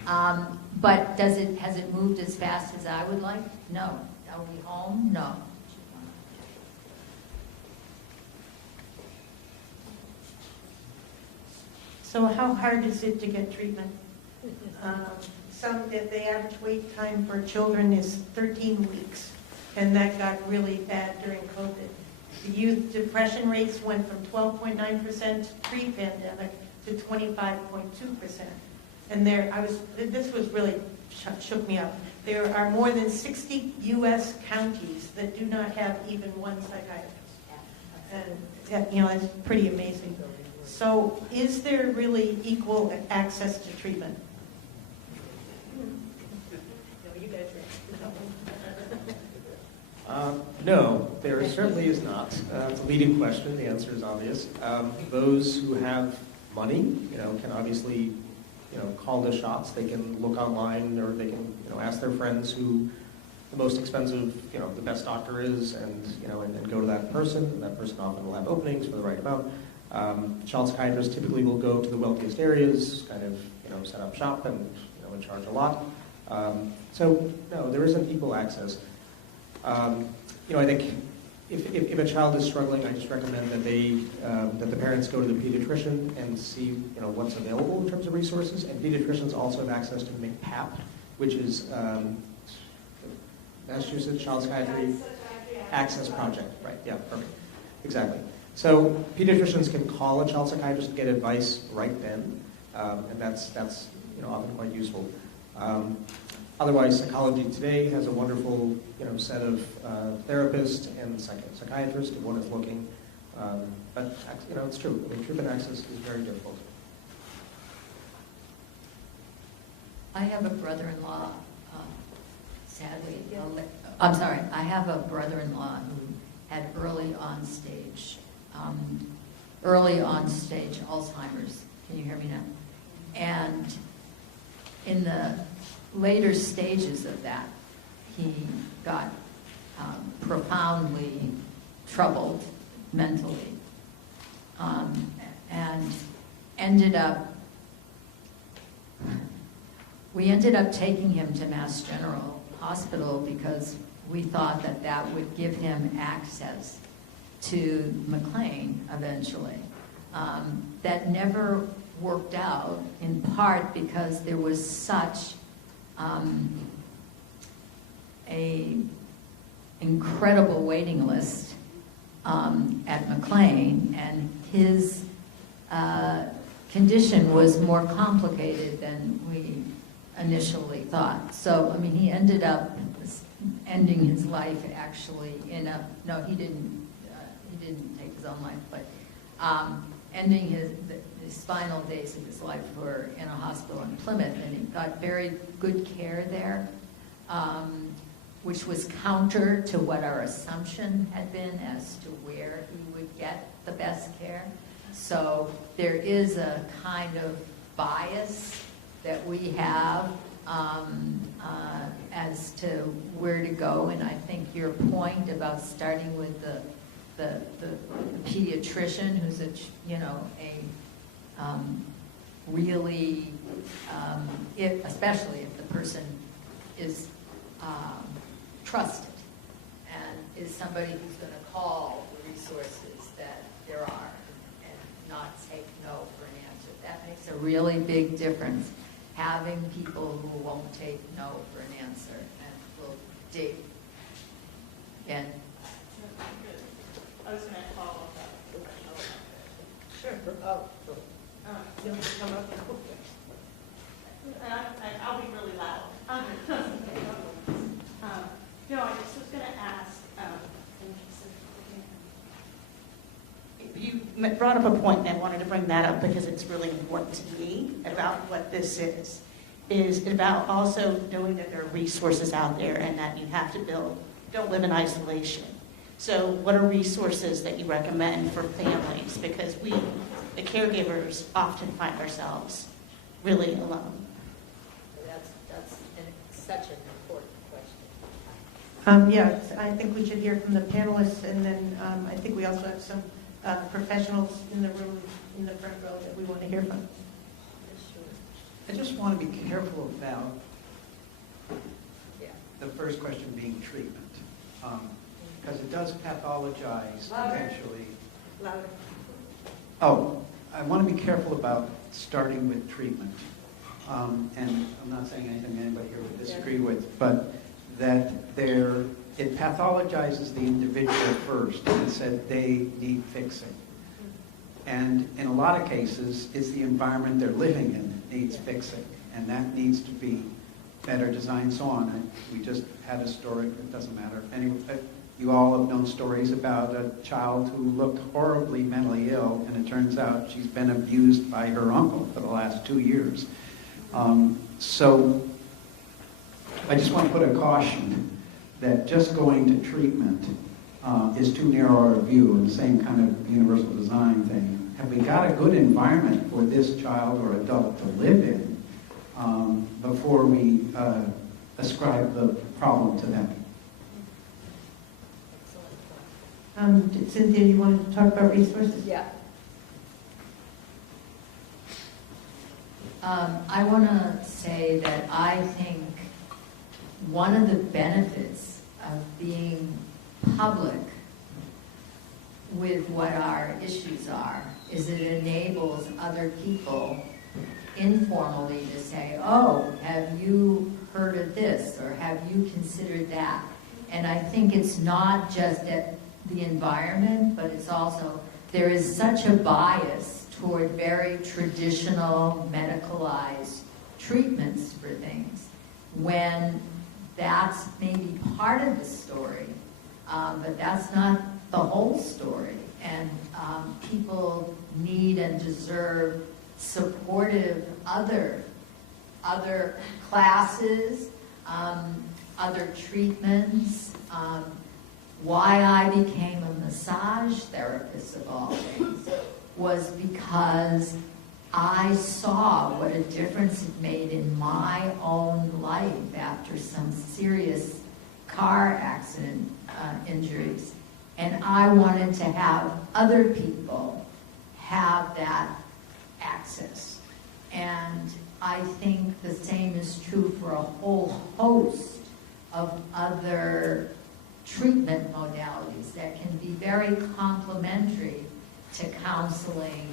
But has it moved as fast as I would like? No. Are we home? No. So how hard is it to get treatment? The average wait time for children is 13 weeks, and that got really bad during COVID. The youth depression rates went from 12.9% pre-pandemic to 25.2%. And this was really shook me up. There are more than 60 U.S. counties that do not have even one psychiatrist. And that, you know, that's pretty amazing. So is there really equal access to treatment? No, there certainly is not. It's a leading question. The answer is obvious. Those who have money, you know, can obviously, you know, call the shots. They can look online, or they can, you know, ask their friends who the most expensive, you know, the best doctor is, and, you know, and go to that person. And that person often will have openings for the right amount. Child psychiatrists typically will go to the wealthiest areas, kind of, you know, set up shop and, you know, and charge a lot. So no, there isn't equal access. You know, I think if a child is struggling, I just recommend that that the parents go to the pediatrician and see, you know, what's available in terms of resources. And pediatricians also have access to MCPAP, which is Massachusetts Child Psychiatry Access Project. Right? Yeah, perfect. Exactly. So pediatricians can call a child psychiatrist and get advice right then, and that's you know, often quite useful. Otherwise, Psychology Today has a wonderful, you know, set of therapists and psychiatrists if one is looking. But you know, it's true. I mean, treatment access is very difficult. I have a brother-in-law, sadly. I'm sorry. I have a brother-in-law who had early on stage Alzheimer's. Can you hear me now? And in the later stages of that, he got profoundly troubled mentally, and we ended up taking him to Mass General Hospital because we thought that that would give him access to McLean eventually. That never worked out, in part because there was such a incredible waiting list at McLean, and his condition was more complicated than we initially thought. So, I mean, he ended up ending his life actually in a, no, he didn't take his own life, but ending his final days of his life were in a hospital in Plymouth, and he got very good care there, which was counter to what our assumption had been as to where he would get the best care. So there is a kind of bias that we have as to where to go, and I think your point about starting with the pediatrician, who's really, especially if the person is trusted and is somebody who's going to call the resources that there are and not take no for an answer. That makes a really big difference. Having people who won't take no for an answer and will dig. And I was going to follow up that. Sure. Oh, sure. You'll come up. I'll be really loud. No, I just was going to ask, you brought up a point, and I wanted to bring that up because it's really important to me about what this is about also knowing that there are resources out there and that you have to don't live in isolation. So what are resources that you recommend for families? Because we, the caregivers, often find ourselves really alone. that's such an important question. Yeah, I think we should hear from the panelists, and then I think we also have some professionals in the room in the front row that we want to hear from. I just want to be careful about the first question being treatment, because it does pathologize potentially. Louder. Oh, I want to be careful about starting with treatment. And I'm not saying anything anybody here would disagree with, but that it pathologizes the individual first and said they need fixing. And in a lot of cases, it's the environment they're living in that needs fixing, and that needs to be better designed, so on. And we just had a story, it doesn't matter. Anyway, you all have known stories about a child who looked horribly mentally ill, and it turns out she's been abused by her uncle for the last 2 years. So I just want to put a caution that just going to treatment is too narrow a view, and the same kind of universal design thing. Have we got a good environment for this child or adult to live in before we ascribe the problem to them? Cynthia, you wanted to talk about resources? Yeah. I want to say that I think one of the benefits of being public with what our issues are is it enables other people informally to say, oh, have you heard of this, or have you considered that? And I think it's not just at the environment, but it's also, there is such a bias toward very traditional medicalized treatments for things, when that's maybe part of the story, but that's not the whole story. And people need and deserve supportive other classes, other treatments. Why I became a massage therapist of all things was because I saw what a difference it made in my own life after some serious car accident injuries. And I wanted to have other people have that access. And I think the same is true for a whole host of other treatment modalities that can be very complementary to counseling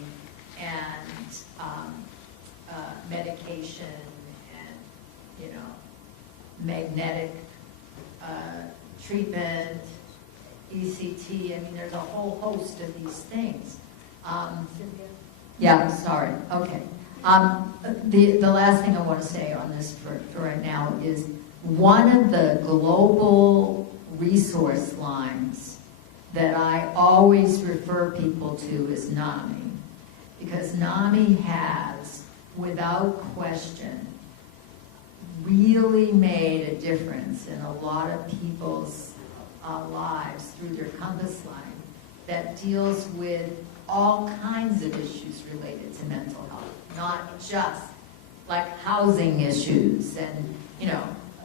and medication and, magnetic treatment, ECT. I mean, there's a whole host of these things. Yeah, sorry. Okay. The last thing I want to say on this for right now is one of the global resource lines that I always refer people to is NAMI. Because NAMI has, without question, really made a difference in a lot of people's lives through their compass line that deals with all kinds of issues related to mental health, not just like housing issues and,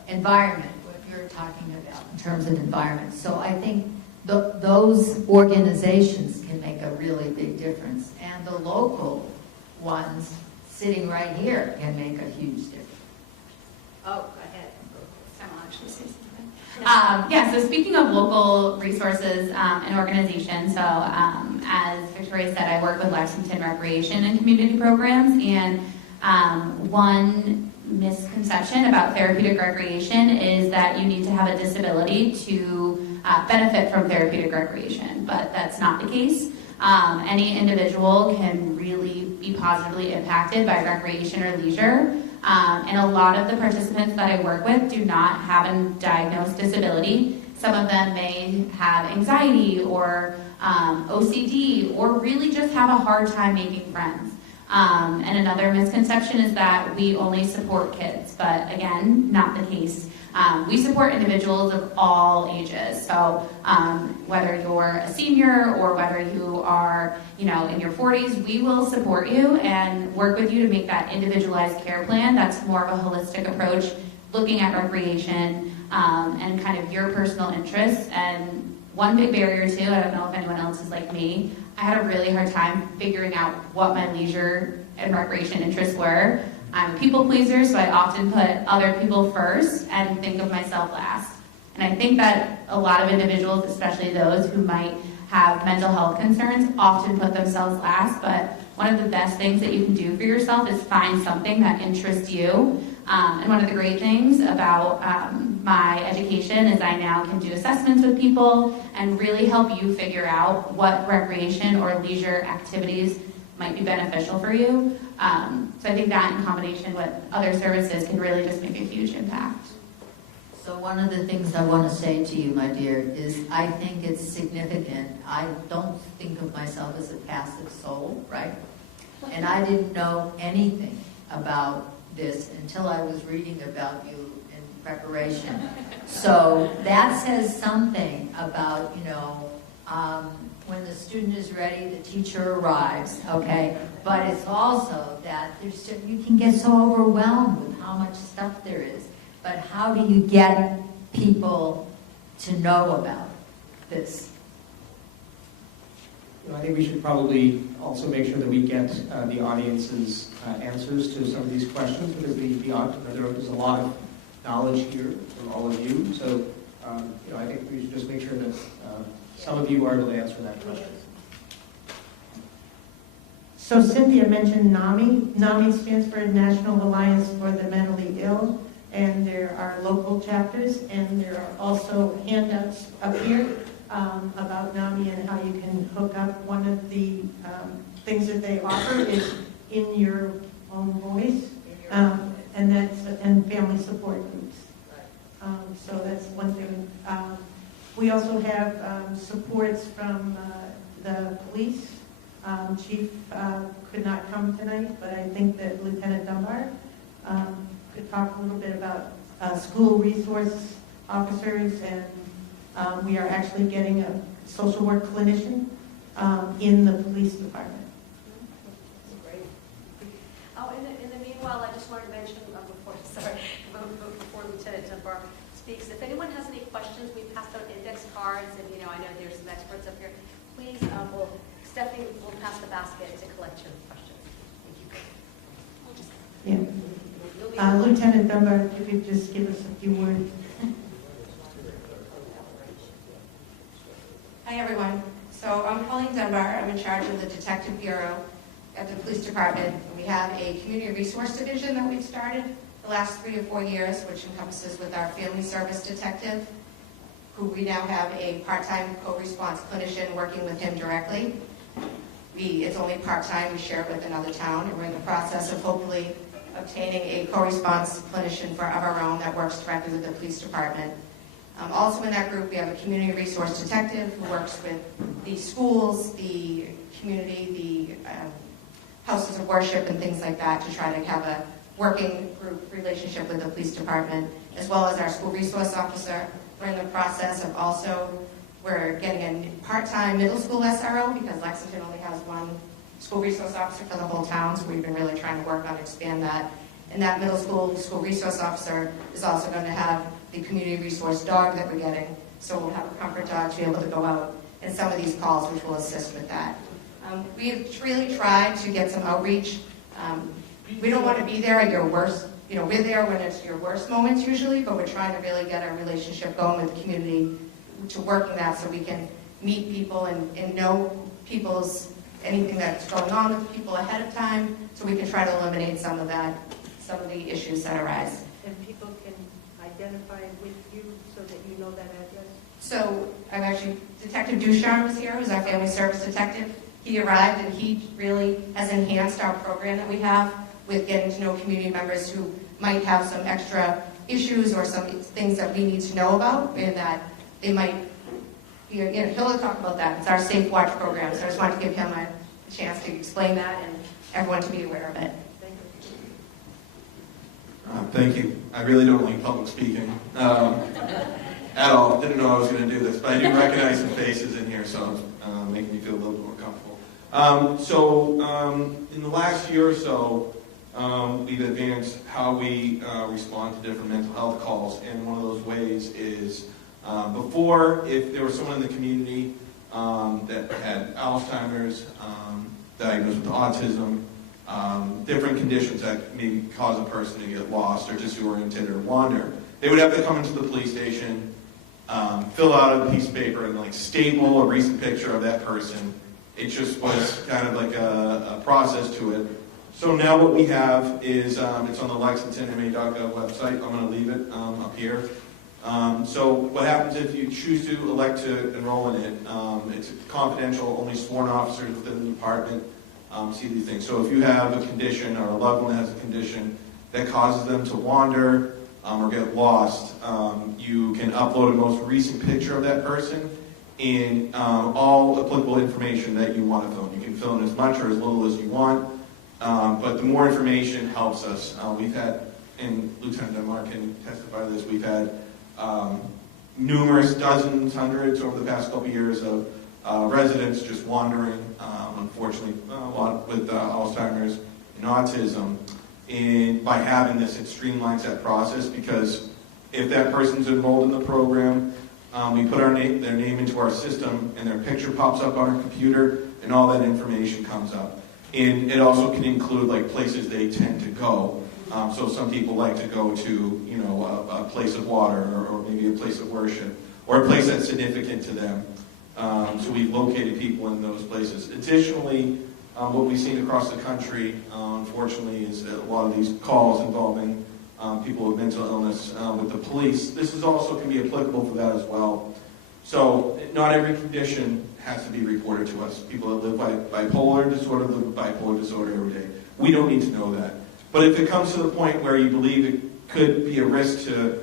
environment, what you're talking about in terms of environment. So I think those organizations can make a really big difference, and the local ones sitting right here can make a huge difference. Oh, go ahead. I'll actually say something. So speaking of local resources and organizations, so as Victoria said, I work with Lexington Recreation and Community Programs, and one misconception about therapeutic recreation is that you need to have a disability to benefit from therapeutic recreation, but that's not the case. Any individual can really be positively impacted by recreation or leisure. And a lot of the participants that I work with do not have a diagnosed disability. Some of them may have anxiety or OCD, or really just have a hard time making friends. And another misconception is that we only support kids, but again, not the case. We support individuals of all ages. So whether you're a senior or whether you are, in your 40s, we will support you and work with you to make that individualized care plan. That's more of a holistic approach, looking at recreation and kind of your personal interests. And one big barrier too, I don't know if anyone else is like me, I had a really hard time figuring out what my leisure and recreation interests were. I'm a people pleaser, so I often put other people first and think of myself last. And I think that a lot of individuals, especially those who might have mental health concerns, often put themselves last. But one of the best things that you can do for yourself is find something that interests you. And one of the great things about my education is I now can do assessments with people and really help you figure out what recreation or leisure activities might be beneficial for you. So I think that in combination with other services can really just make a huge impact. So one of the things I want to say to you, my dear, is I think it's significant. I don't think of myself as a passive soul, right? And I didn't know anything about this until I was reading about you in preparation. So that says something about, when the student is ready, the teacher arrives, okay? But it's also that you can get so overwhelmed with how much stuff there is. But how do you get people to know about this? I think we should probably also make sure that we get the audience's answers to some of these questions, because there's a lot of knowledge here from all of you. So, I think we should just make sure that some of you are able to answer that question. So Cynthia mentioned NAMI. NAMI stands for National Alliance for the Mentally Ill, and there are local chapters, and there are also handouts up here about NAMI and how you can hook up. One of the things that they offer is in your own voice, and family support groups. So that's one thing. We also have supports from the police. Chief could not come tonight, but I think that Lieutenant Dunbar could talk a little bit about school resource officers, and we are actually getting a social work clinician in the police department. That's great. Well, I just wanted to mention before Lieutenant Dunbar speaks, if anyone has any questions, we passed out index cards, and I know there's some experts up here. Please, Stephanie will pass the basket to collect your questions. Thank you. Yeah. Lieutenant Dunbar, if you could just give us a few words. Hi, everyone. So I'm Colleen Dunbar. I'm in charge of the Detective Bureau at the Police Department. We have a community resource division that we've started the last 3 or 4 years, which encompasses with our family service detective, who we now have a part-time co-response clinician working with him directly. It's only part-time. We share it with another town, and we're in the process of hopefully obtaining a co-response clinician of our own that works directly with the police department. Also in that group, we have a community resource detective who works with the schools, the community, the houses of worship and things like that to try to have a working group relationship with the police department, as well as our school resource officer. We're in the process of we're getting a part-time middle school SRO because Lexington only has one school resource officer for the whole town, so we've been really trying to work on expand that. And that middle school resource officer is also going to have the community resource dog that we're getting, so we'll have a comfort dog to be able to go out in some of these calls, which will assist with that. We have really tried to get some outreach. We don't want to be there at your worst. We're there when it's your worst moments usually, but we're trying to really get our relationship going with the community to working that so we can meet people and know anything that's going on with people ahead of time, so we can try to eliminate some of the issues that arise. And people can identify with you so that you know that address? So Detective Ducharme was here, who's our family service detective. He arrived and he really has enhanced our program that we have with getting to know community members who might have some extra issues or some things that we need to know about, and that they might, he'll talk about that. It's our Safe Watch program, so I just wanted to give him a chance to explain that and everyone to be aware of it. Thank you. I really don't like public speaking at all. Didn't know I was going to do this, but I do recognize some faces in here, so it's making me feel a little bit more comfortable. In the last year or so, we've advanced how we respond to different mental health calls, and one of those ways is before, if there was someone in the community that had Alzheimer's, diagnosed with autism, different conditions that maybe cause a person to get lost or disoriented or wander, they would have to come into the police station, fill out a piece of paper and staple a recent picture of that person. It just was kind of like a process to it. So now what we have is, it's on the LexingtonMA.gov website. I'm going to leave it up here. So what happens if you choose to elect to enroll in it? It's confidential, only sworn officers within the department see these things. So if you have a condition or a loved one that has a condition that causes them to wander or get lost, you can upload a most recent picture of that person and all applicable information that you want to fill in. You can fill in as much or as little as you want, but the more information helps us. We've had, and Lieutenant Dunbar can testify to this, we've had numerous dozens, hundreds over the past couple of years of residents just wandering, unfortunately, a lot with Alzheimer's and autism. And by having this, it streamlines that process, because if that person's enrolled in the program, we put their name into our system, and their picture pops up on our computer, and all that information comes up. And it also can include places they tend to go. So some people like to go to, a place of water, or maybe a place of worship, or a place that's significant to them. So we've located people in those places. Additionally, what we've seen across the country, unfortunately, is that a lot of these calls involving people with mental illness with the police, this is also can be applicable for that as well. So not every condition has to be reported to us. People that live by bipolar disorder live with bipolar disorder every day. We don't need to know that. But if it comes to the point where you believe it could be a risk to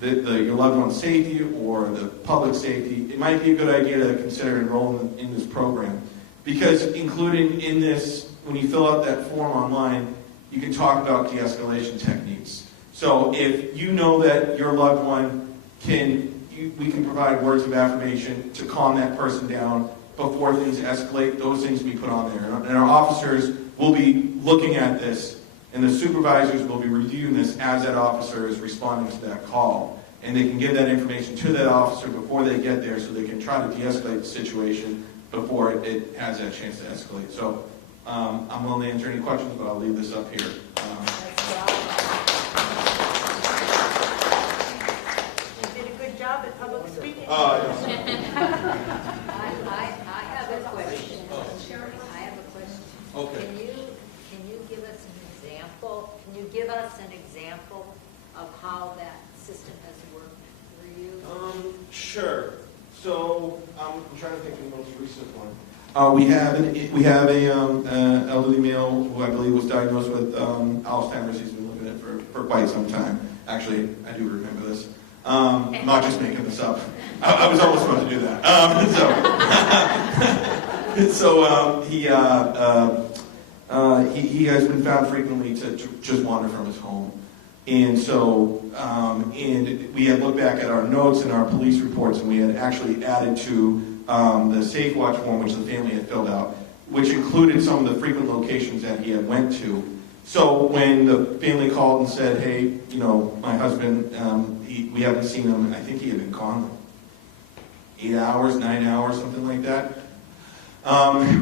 your loved one's safety or the public safety, it might be a good idea to consider enrolling in this program. Because including in this, when you fill out that form online, you can talk about de-escalation techniques. So if you know that your loved one we can provide words of affirmation to calm that person down before things escalate, those things we put on there. And our officers will be looking at this And the supervisors will be reviewing this as that officer is responding to that call. And they can give that information to that officer before they get there so they can try to de-escalate the situation before it has that chance to escalate. So I'm willing to answer any questions, but I'll leave this up here. You did a good job at public speaking. I have a question. I have a question. Okay. Can you give us an example? Can you give us an example of how that system has worked for you? Sure. So I'm trying to think of the most recent one. We have a elderly male who I believe was diagnosed with Alzheimer's. He's been living it for quite some time. Actually, I do remember this. I'm not just making this up. I was almost about to do that. He has been found frequently to just wander from his home. And so, and we had looked back at our notes and our police reports, and we had actually added to the Safe Watch form, which the family had filled out, which included some of the frequent locations that he had went to. So when the family called and said, hey, you know, my husband, we haven't seen him, I think he had been gone 8 hours, 9 hours, something like that.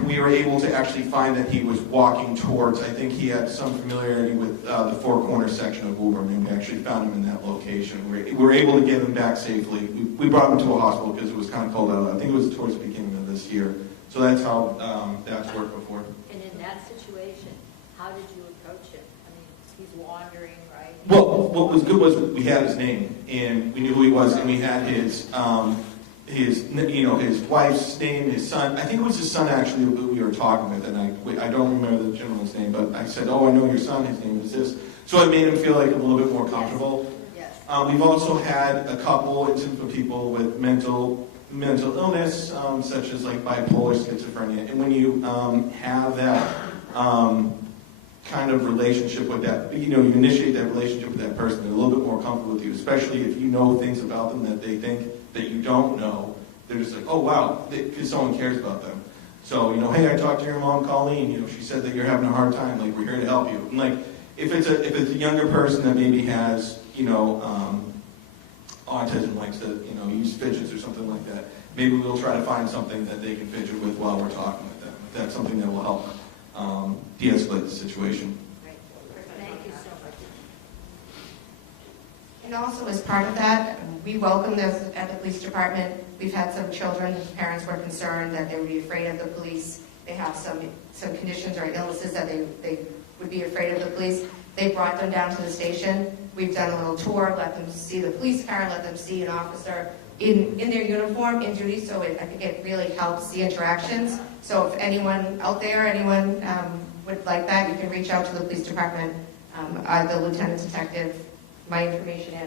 We were able to actually find that he was walking towards, I think he had some familiarity with the Four Corners section of Woburn, and we actually found him in that location. We were able to get him back safely. We brought him to a hospital because it was kind of cold out. I think it was towards the beginning of this year. So that's how that's worked before. And in that situation, how did you approach it? I mean, he's wandering, right? Well, what was good was we had his name, and we knew who he was, and we had his wife's name, his son. I think it was his son actually who we were talking with, and I don't remember the gentleman's name, but I said, oh, I know your son, his name is this. So it made him feel like a little bit more comfortable. Yes. We've also had a couple instances of people with mental illness, such as like bipolar, schizophrenia. And when you have that kind of relationship with that, you initiate that relationship with that person, they're a little bit more comfortable with you, especially if you know things about them that they think that you don't know. They're just like, oh, wow, because someone cares about them. So, hey, I talked to your mom, Colleen, she said that you're having a hard time, like, we're here to help you. And, like, if it's a younger person that maybe has, autism, likes to, use fidgets or something like that, maybe we'll try to find something that they can fidget with while we're talking with them. That's something that will help de-escalate the situation. Great. Thank you so much. And also as part of that, we welcome this at the police department. We've had some children whose parents were concerned that they would be afraid of the police. They have some conditions or illnesses that they would be afraid of the police. They brought them down to the station. We've done a little tour, let them see the police car, let them see an officer in their uniform, in duty, so I think it really helps the interactions. So if anyone out there, would like that, you can reach out to the police department. The lieutenant detective, my information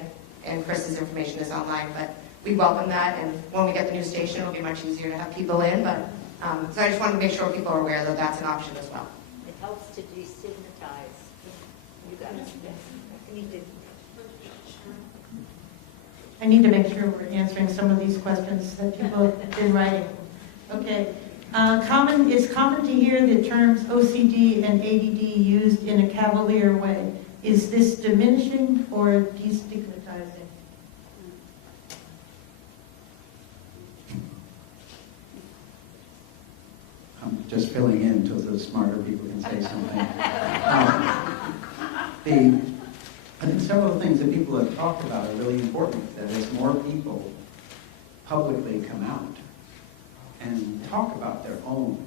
and Chris's information is online, but we welcome that, and when we get the new station, it'll be much easier to have people in, but so I just wanted to make sure people are aware that that's an option as well. It helps to destigmatize. You got it. I need to make sure we're answering some of these questions that people have been writing. Okay. It's common to hear the terms OCD and ADD used in a cavalier way. Is this diminishing or destigmatizing? I'm just filling in until the smarter people can say something. I think several things that people have talked about are really important. That as more people publicly come out and talk about their own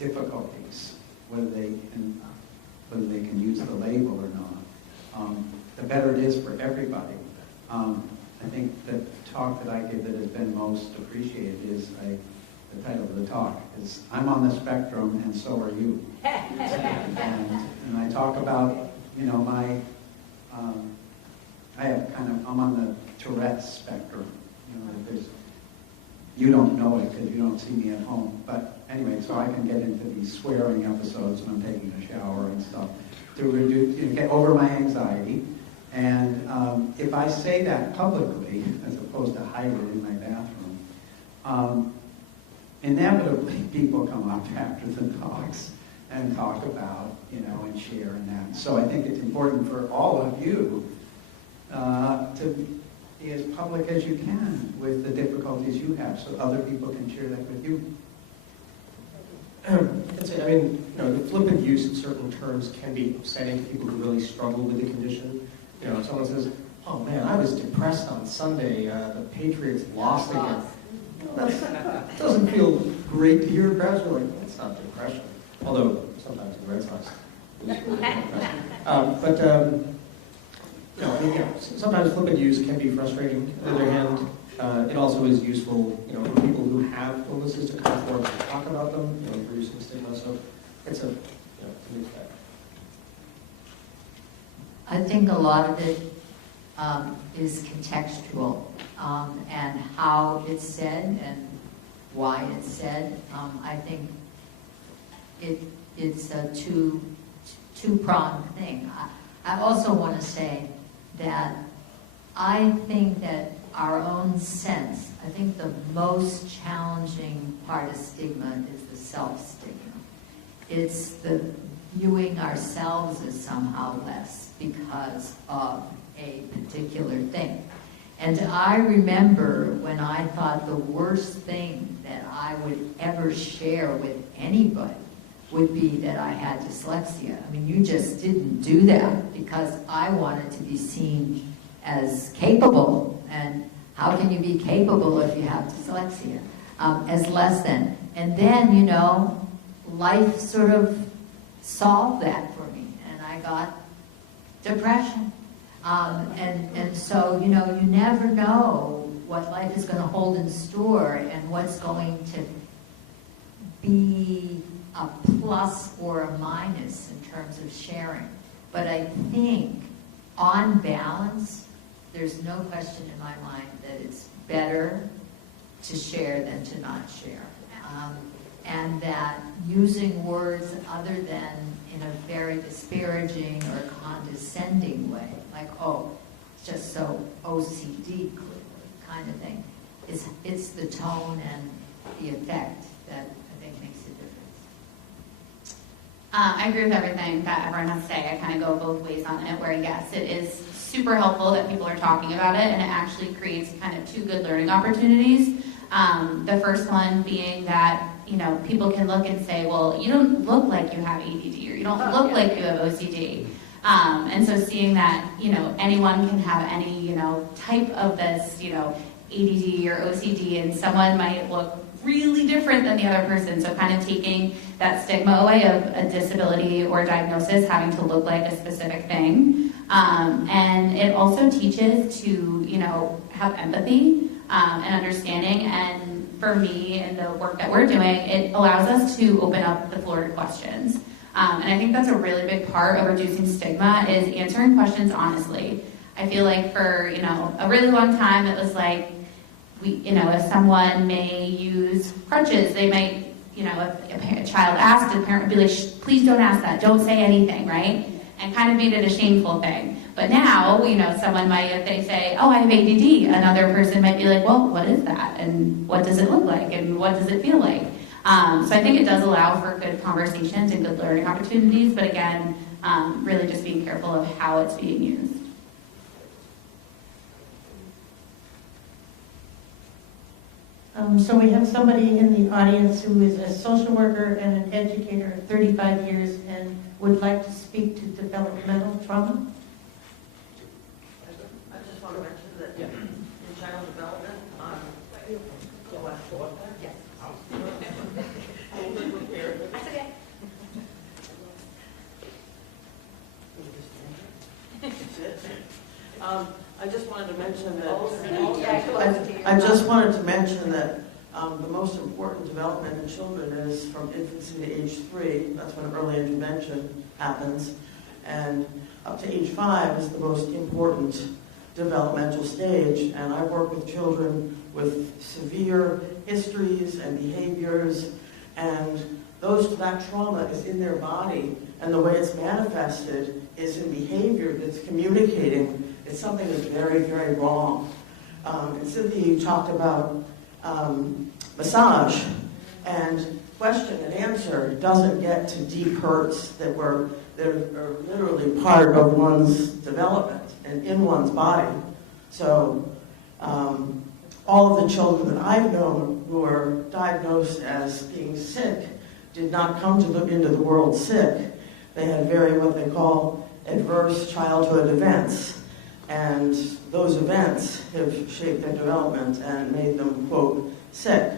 difficulties, whether they can use the label or not, the better it is for everybody. I think the talk that I give that has been most appreciated is the title of the talk is "I'm on the spectrum and so are you." and I talk about I'm on the Tourette's spectrum. You don't know it because you don't see me at home. But anyway, so I can get into these swearing episodes when I'm taking a shower and stuff to get over my anxiety. And if I say that publicly, as opposed to hide it in my bathroom, inevitably people come up after the talks and talk about, and share in that. So I think it's important for all of you to be as public as you can with the difficulties you have, so other people can share that with you. The flippant use of certain terms can be upsetting to people who really struggle with the condition. If someone says, "Oh man, I was depressed on Sunday. The Patriots lost again." That doesn't feel great to hear. Perhaps you're like, "That's not depression." Although sometimes the Red Sox lose. Sometimes flippant use can be frustrating. On the other hand, it also is useful, for people who have illnesses to come forward and talk about them, reducing stigma. So it's a mixed bag. I think a lot of it is contextual, and how it's said and why it's said. I think it's a two-pronged thing. I also want to say that I think that our own sense, I think the most challenging part of stigma is the self-stigma. It's the viewing ourselves as somehow less because of a particular thing. And I remember when I thought the worst thing that I would ever share with anybody would be that I had dyslexia. I mean, you just didn't do that because I wanted to be seen as capable. And how can you be capable if you have dyslexia? As less than. And then, life sort of solved that for me. And I got depression. And so, you never know what life is going to hold in store and what's going to be a plus or a minus in terms of sharing. But I think, on balance, there's no question in my mind that it's better to share than to not share. And that using words other than in a very disparaging or condescending way, like, oh, it's just so OCD kind of thing, it's the tone and the effect that I think makes a difference. I agree with everything that everyone has to say. I kind of go both ways on it, where yes, it is super helpful that people are talking about it, and it actually creates kind of two good learning opportunities. The first one being that, people can look and say, well, you don't look like you have ADD, or you don't look like you have OCD. And so seeing that, anyone can have any, type of this, ADD or OCD, and someone might look really different than the other person. So kind of taking that stigma away of a disability or diagnosis having to look like a specific thing. And it also teaches to, have empathy and understanding. And for me and the work that we're doing, it allows us to open up the floor to questions. And I think that's a really big part of reducing stigma, is answering questions honestly. I feel like for, a really long time it was like, if someone may use crutches, they might, if a child asked, the parent would be like, please don't ask that, don't say anything, right? And kind of made it a shameful thing. But now, someone might, if they say, oh, I have ADD, another person might be like, well, what is that? And what does it look like? And what does it feel like? So I think it does allow for good conversations and good learning opportunities, but again, really just being careful of how it's being used. So we have somebody in the audience who is a social worker and an educator of 35 years and would like to speak to developmental trauma. I just want to mention that in child development, That's okay. I just wanted to mention that. I just wanted to mention that the most important development in children is from infancy to age 3. That's when early intervention happens, and up to age 5 is the most important developmental stage. And I work with children with severe histories and behaviors, and that trauma is in their body, and the way it's manifested is in behavior that's communicating it's something that's very, very wrong. And Cynthia, you talked about massage, And question and answer doesn't get to deep hurts that are literally part of one's development and in one's body. So all of the children that I've known who are diagnosed as being sick did not come into the world sick. They had what they call adverse childhood events. And those events have shaped their development and made them, quote, sick.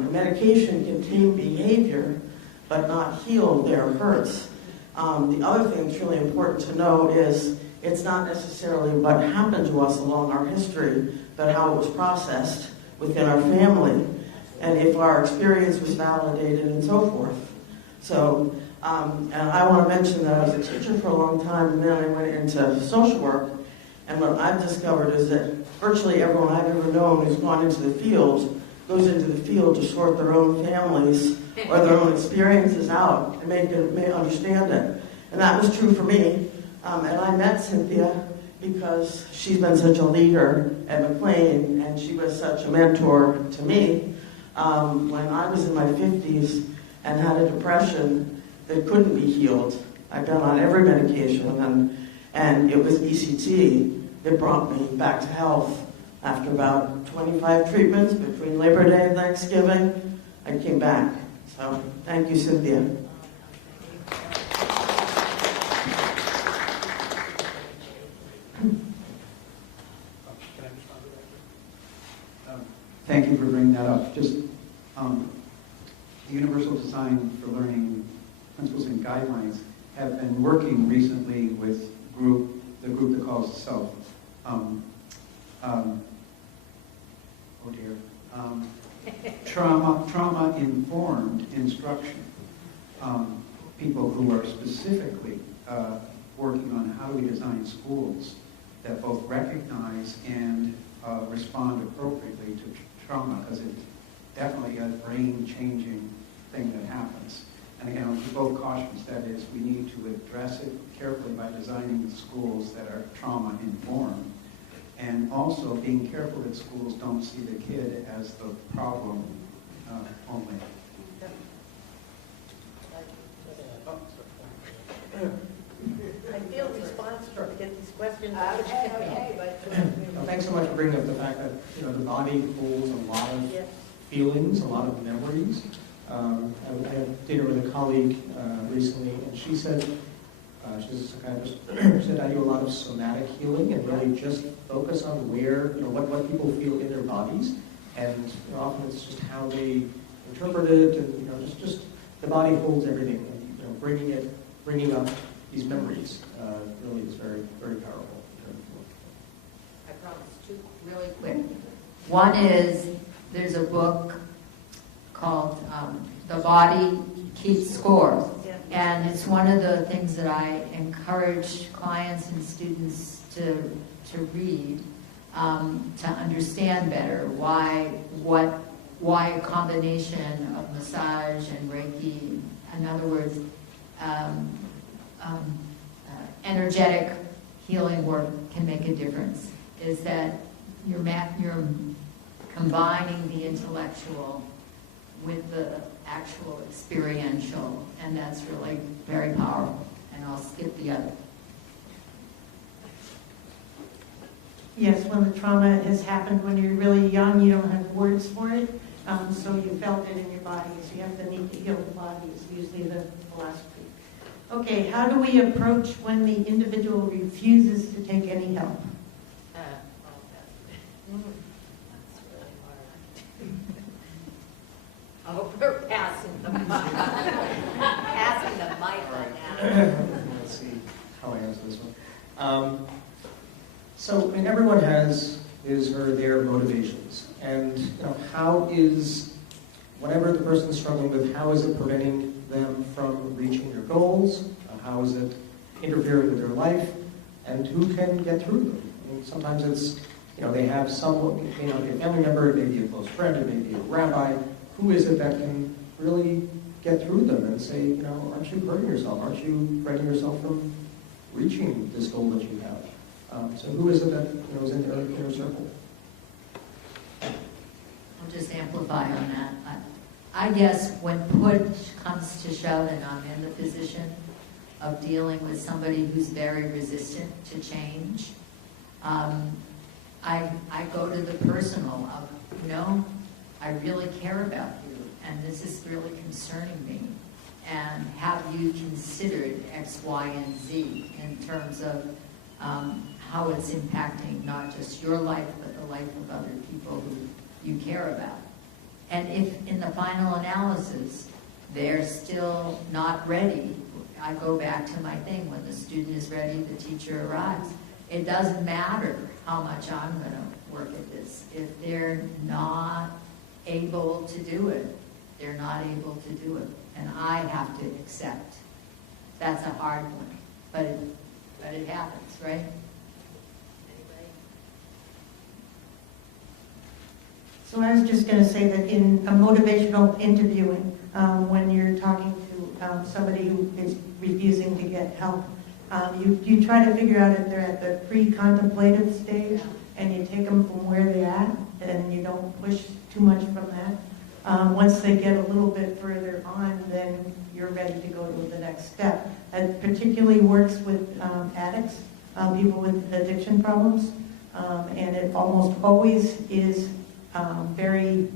Medication can tame behavior, but not heal their hurts. The other thing that's really important to know is it's not necessarily what happened to us along our history, but how it was processed within our family, and if our experience was validated and so forth. So, and I want to mention that I was a teacher for a long time, and then I went into social work, and what I've discovered is that virtually everyone I've ever known who's gone into the field goes into the field to sort their own families or their own experiences out and make understand it. And that was true for me. And I met Cynthia because she's been such a leader at McLean, and she was such a mentor to me when I was in my 50s and had a depression that couldn't be healed. I'd been on every medication, and it was ECT that brought me back to health. After about 25 treatments between Labor Day and Thanksgiving, I came back. So thank you, Cynthia. Thank you for bringing that up. Just the Universal Design for Learning Principles and Guidelines have been working recently with the group that calls itself trauma-informed instruction. People who are specifically working on how do we design schools that both recognize and respond appropriately to trauma, because it's definitely a brain-changing thing that happens. And again, both cautions, that is, we need to address it carefully by designing schools that are trauma-informed, and also being careful that schools don't see the kid as the problem only. I feel responsible to get these questions. Well, thanks so much for bringing up the fact that the body holds a lot of feelings, a lot of memories. I had dinner with a colleague recently, and she said, she's a psychiatrist, she said, I do a lot of somatic healing and really just focus on what people feel in their bodies, and often it's just how they interpret it, and just the body holds everything, and bringing up these memories really is very, very powerful. I promise, two really quick. One is, there's a book called The Body Keeps Score. And it's one of the things that I encourage clients and students to read, to understand better why a combination of massage and Reiki, in other words, energetic healing work can make a difference, is that you're combining the intellectual with the actual experiential, and that's really very powerful. And I'll skip the other. Yes, when the trauma has happened when you're really young, you don't have words for it, so you felt it in your body, so you have the need to heal the body is usually the philosophy. Okay, how do we approach when the individual refuses to take any help? I hope we're passing the mic. Passing the mic on that. Let's see how I answer this one. So, everyone has his or their motivations, and how is whatever the person's struggling with, how is it preventing them from reaching their goals? How is it interfering with their life? And who can get through them? Sometimes it's they have someone, it may not be a family member, it may be a close friend, it may be a rabbi. Who is it that can really get through them and say, aren't you hurting yourself? Aren't you preventing yourself from reaching this goal that you have? So who is it that is in their inner circle? I'll just amplify on that. I guess when push comes to shove and I'm in the position of dealing with somebody who's very resistant to change, I go to the personal of, I really care about you, and this is really concerning me. And have you considered X, Y, and Z in terms of how it's impacting not just your life, but the life of other people who you care about? And if in the final analysis, they're still not ready, I go back to my thing, when the student is ready, the teacher arrives. It doesn't matter how much I'm going to work at this. If they're not able to do it, they're not able to do it. And I have to accept. That's a hard one, but it happens, right? Anybody? So I was just going to say that in a motivational interviewing, when you're talking to somebody who is refusing to get help, you try to figure out if they're at the pre-contemplative stage, and you take them from where they're at, and you don't push too much from that. Once they get a little bit further on, then you're ready to go to the next step. It particularly works with addicts, people with addiction problems, and it almost always is very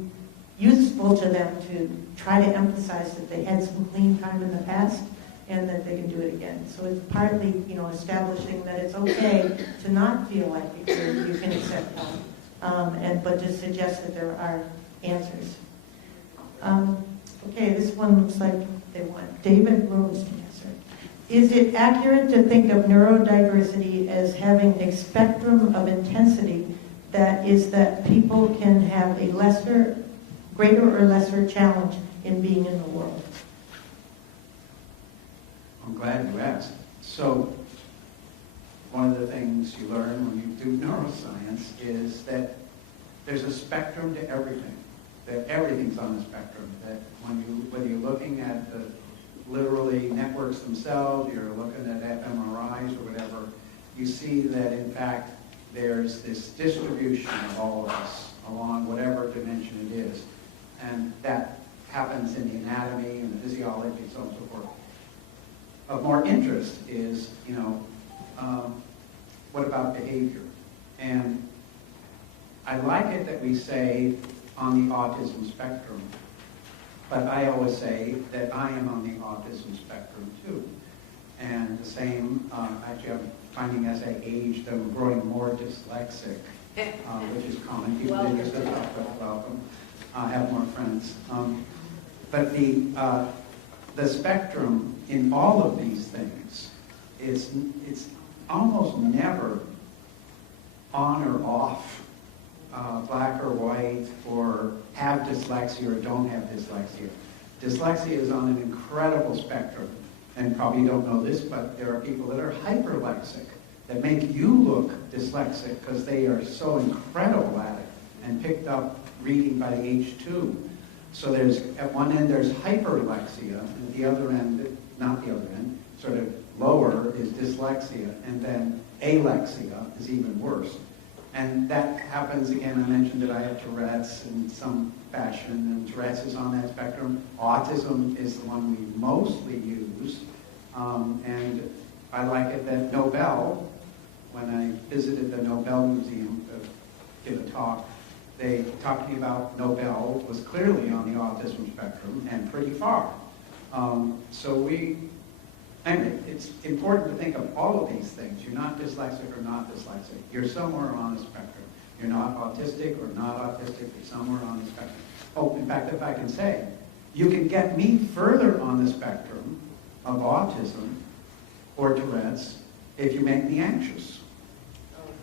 useful to them to try to emphasize that they had some clean time in the past and that they can do it again. So it's partly, establishing that it's okay to not feel like you can accept help, but to suggest that there are answers. Okay, this one looks like they want David Rose to answer. Is it accurate to think of neurodiversity as having a spectrum of intensity that is that people can have a greater or lesser challenge in being in the world? I'm glad you asked. So, one of the things you learn when you do neuroscience is that there's a spectrum to everything. That everything's on the spectrum. That whether you're looking at the literally networks themselves, you're looking at fMRIs or whatever, you see that in fact there's this distribution of all of us along whatever dimension it is, and that happens in the anatomy and the physiology and so on and so forth. Of more interest is, what about behavior? And I like it that we say on the autism spectrum, but I always say that I am on the autism spectrum too. And the same, actually I'm finding as I age, I'm growing more dyslexic, which is common. People interested in welcome. I have more friends. But the spectrum in all of these things it's almost never on or off, black or white, or have dyslexia or don't have dyslexia. Dyslexia is on an incredible spectrum, and probably you don't know this, but there are people that are hyperlexic that make you look dyslexic because they are so incredible at it and picked up reading by age 2. So there's, at one end there's hyperlexia, and at the other end, not the other end, sort of lower is dyslexia, and then alexia is even worse. And that happens, again, I mentioned that I have Tourette's in some fashion, and Tourette's is on that spectrum. Autism is the one we mostly use, and I like it that Nobel, when I visited the Nobel Museum to give a talk, they talked to me about Nobel was clearly on the autism spectrum and pretty far. Anyway, it's important to think of all of these things. You're not dyslexic or not dyslexic. You're somewhere on the spectrum. You're not autistic or not autistic. You're somewhere on the spectrum. Oh, in fact, if I can say, you can get me further on the spectrum of autism or Tourette's if you make me anxious.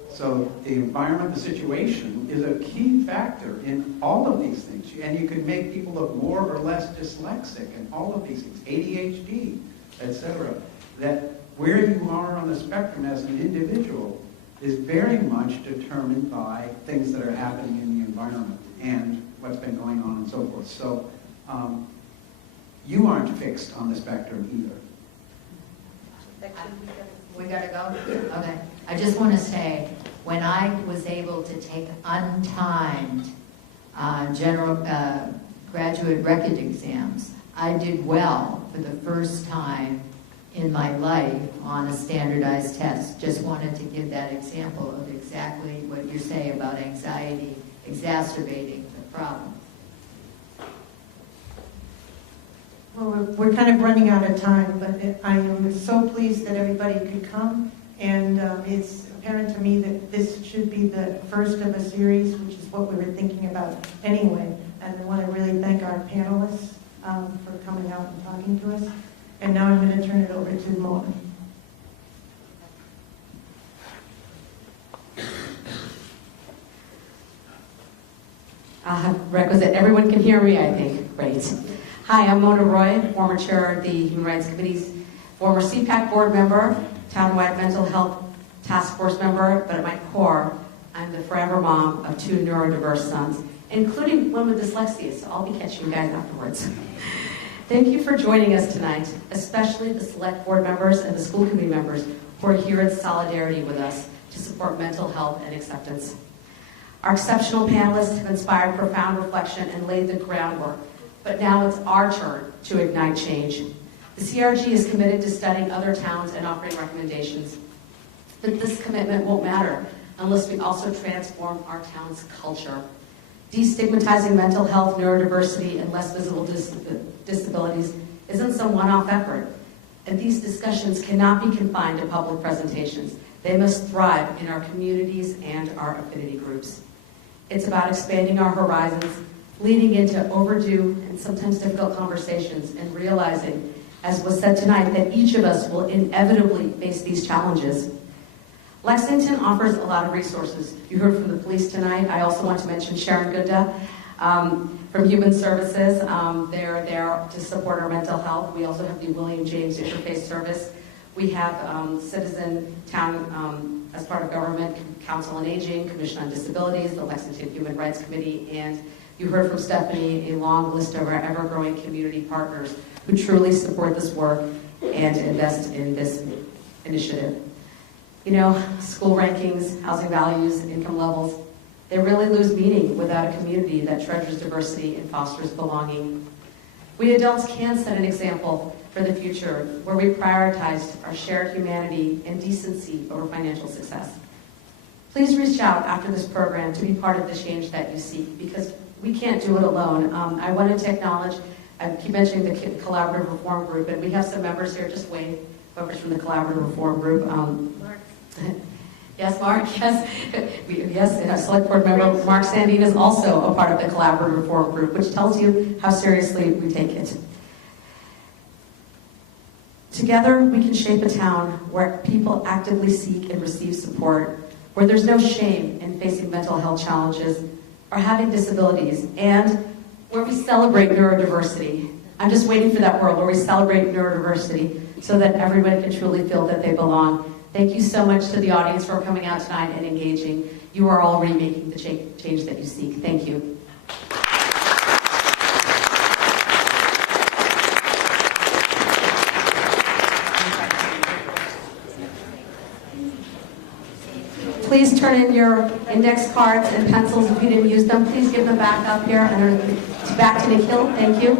So the environment, the situation is a key factor in all of these things. And you can make people look more or less dyslexic in all of these things, ADHD, etc. That where you are on the spectrum as an individual is very much determined by things that are happening in the environment and what's been going on and so forth. So you aren't fixed on the spectrum either. We gotta go? Okay. I just want to say, when I was able to take untimed graduate record exams. I did well for the first time in my life on a standardized test. Just wanted to give that example of exactly what you say about anxiety exacerbating the problem. Well, we're kind of running out of time, but I am so pleased that everybody could come, and it's apparent to me that this should be the first of a series, which is what we were thinking about anyway. And I want to really thank our panelists for coming out and talking to us. And now I'm going to turn it over to Mona. Requisite. Everyone can hear me, I think. Great. Hi, I'm Mona Roy, former chair of the Human Rights Committee's, former CPAC board member, townwide mental health task force member, but at my core, I'm the forever mom of 2 neurodiverse sons, including one with dyslexia, so I'll be catching you guys afterwards. Thank you for joining us tonight, especially the select board members and the school committee members who are here in solidarity with us to support mental health and acceptance. Our exceptional panelists have inspired profound reflection and laid the groundwork, but now it's our turn to ignite change. The CRG is committed to studying other towns and offering recommendations, but this commitment won't matter unless we also transform our town's culture. Destigmatizing mental health, neurodiversity, and less visible disabilities isn't some one-off effort, and these discussions cannot be confined to public presentations. They must thrive in our communities and our affinity groups. It's about expanding our horizons, leading into overdue and sometimes difficult conversations, and realizing, as was said tonight, that each of us will inevitably face these challenges. Lexington offers a lot of resources. You heard from the police tonight. I also want to mention Sharon Gunda from Human Services. They're there to support our mental health. We also have the William James Interfaith Service. We have Citizen Town as part of government, Council on Aging, Commission on Disabilities, the Lexington Human Rights Committee, and you heard from Stephanie a long list of our ever-growing community partners who truly support this work and invest in this initiative. You know, school rankings, housing values, income levels, they really lose meaning without a community that treasures diversity and fosters belonging. We adults can set an example for the future where we prioritize our shared humanity and decency over financial success. Please reach out after this program to be part of the change that you seek, because we can't do it alone. I wanted to acknowledge, I keep mentioning the Collaborative Reform Group, and we have some members here, just wave, members from the Collaborative Reform Group. Yes, Mark, yes. Yes, and our select board member, Mark Sandine, is also a part of the Collaborative Reform Group, which tells you how seriously we take it. Together, we can shape a town where people actively seek and receive support, where there's no shame in facing mental health challenges or having disabilities, and where we celebrate neurodiversity. I'm just waiting for that world where we celebrate neurodiversity so that everybody can truly feel that they belong. Thank you so much to the audience for coming out tonight and engaging. You are all remaking the change that you seek. Thank you. Please turn in your index cards and pencils if you didn't use them. Please give them back up here and back to Nikhil. Thank you.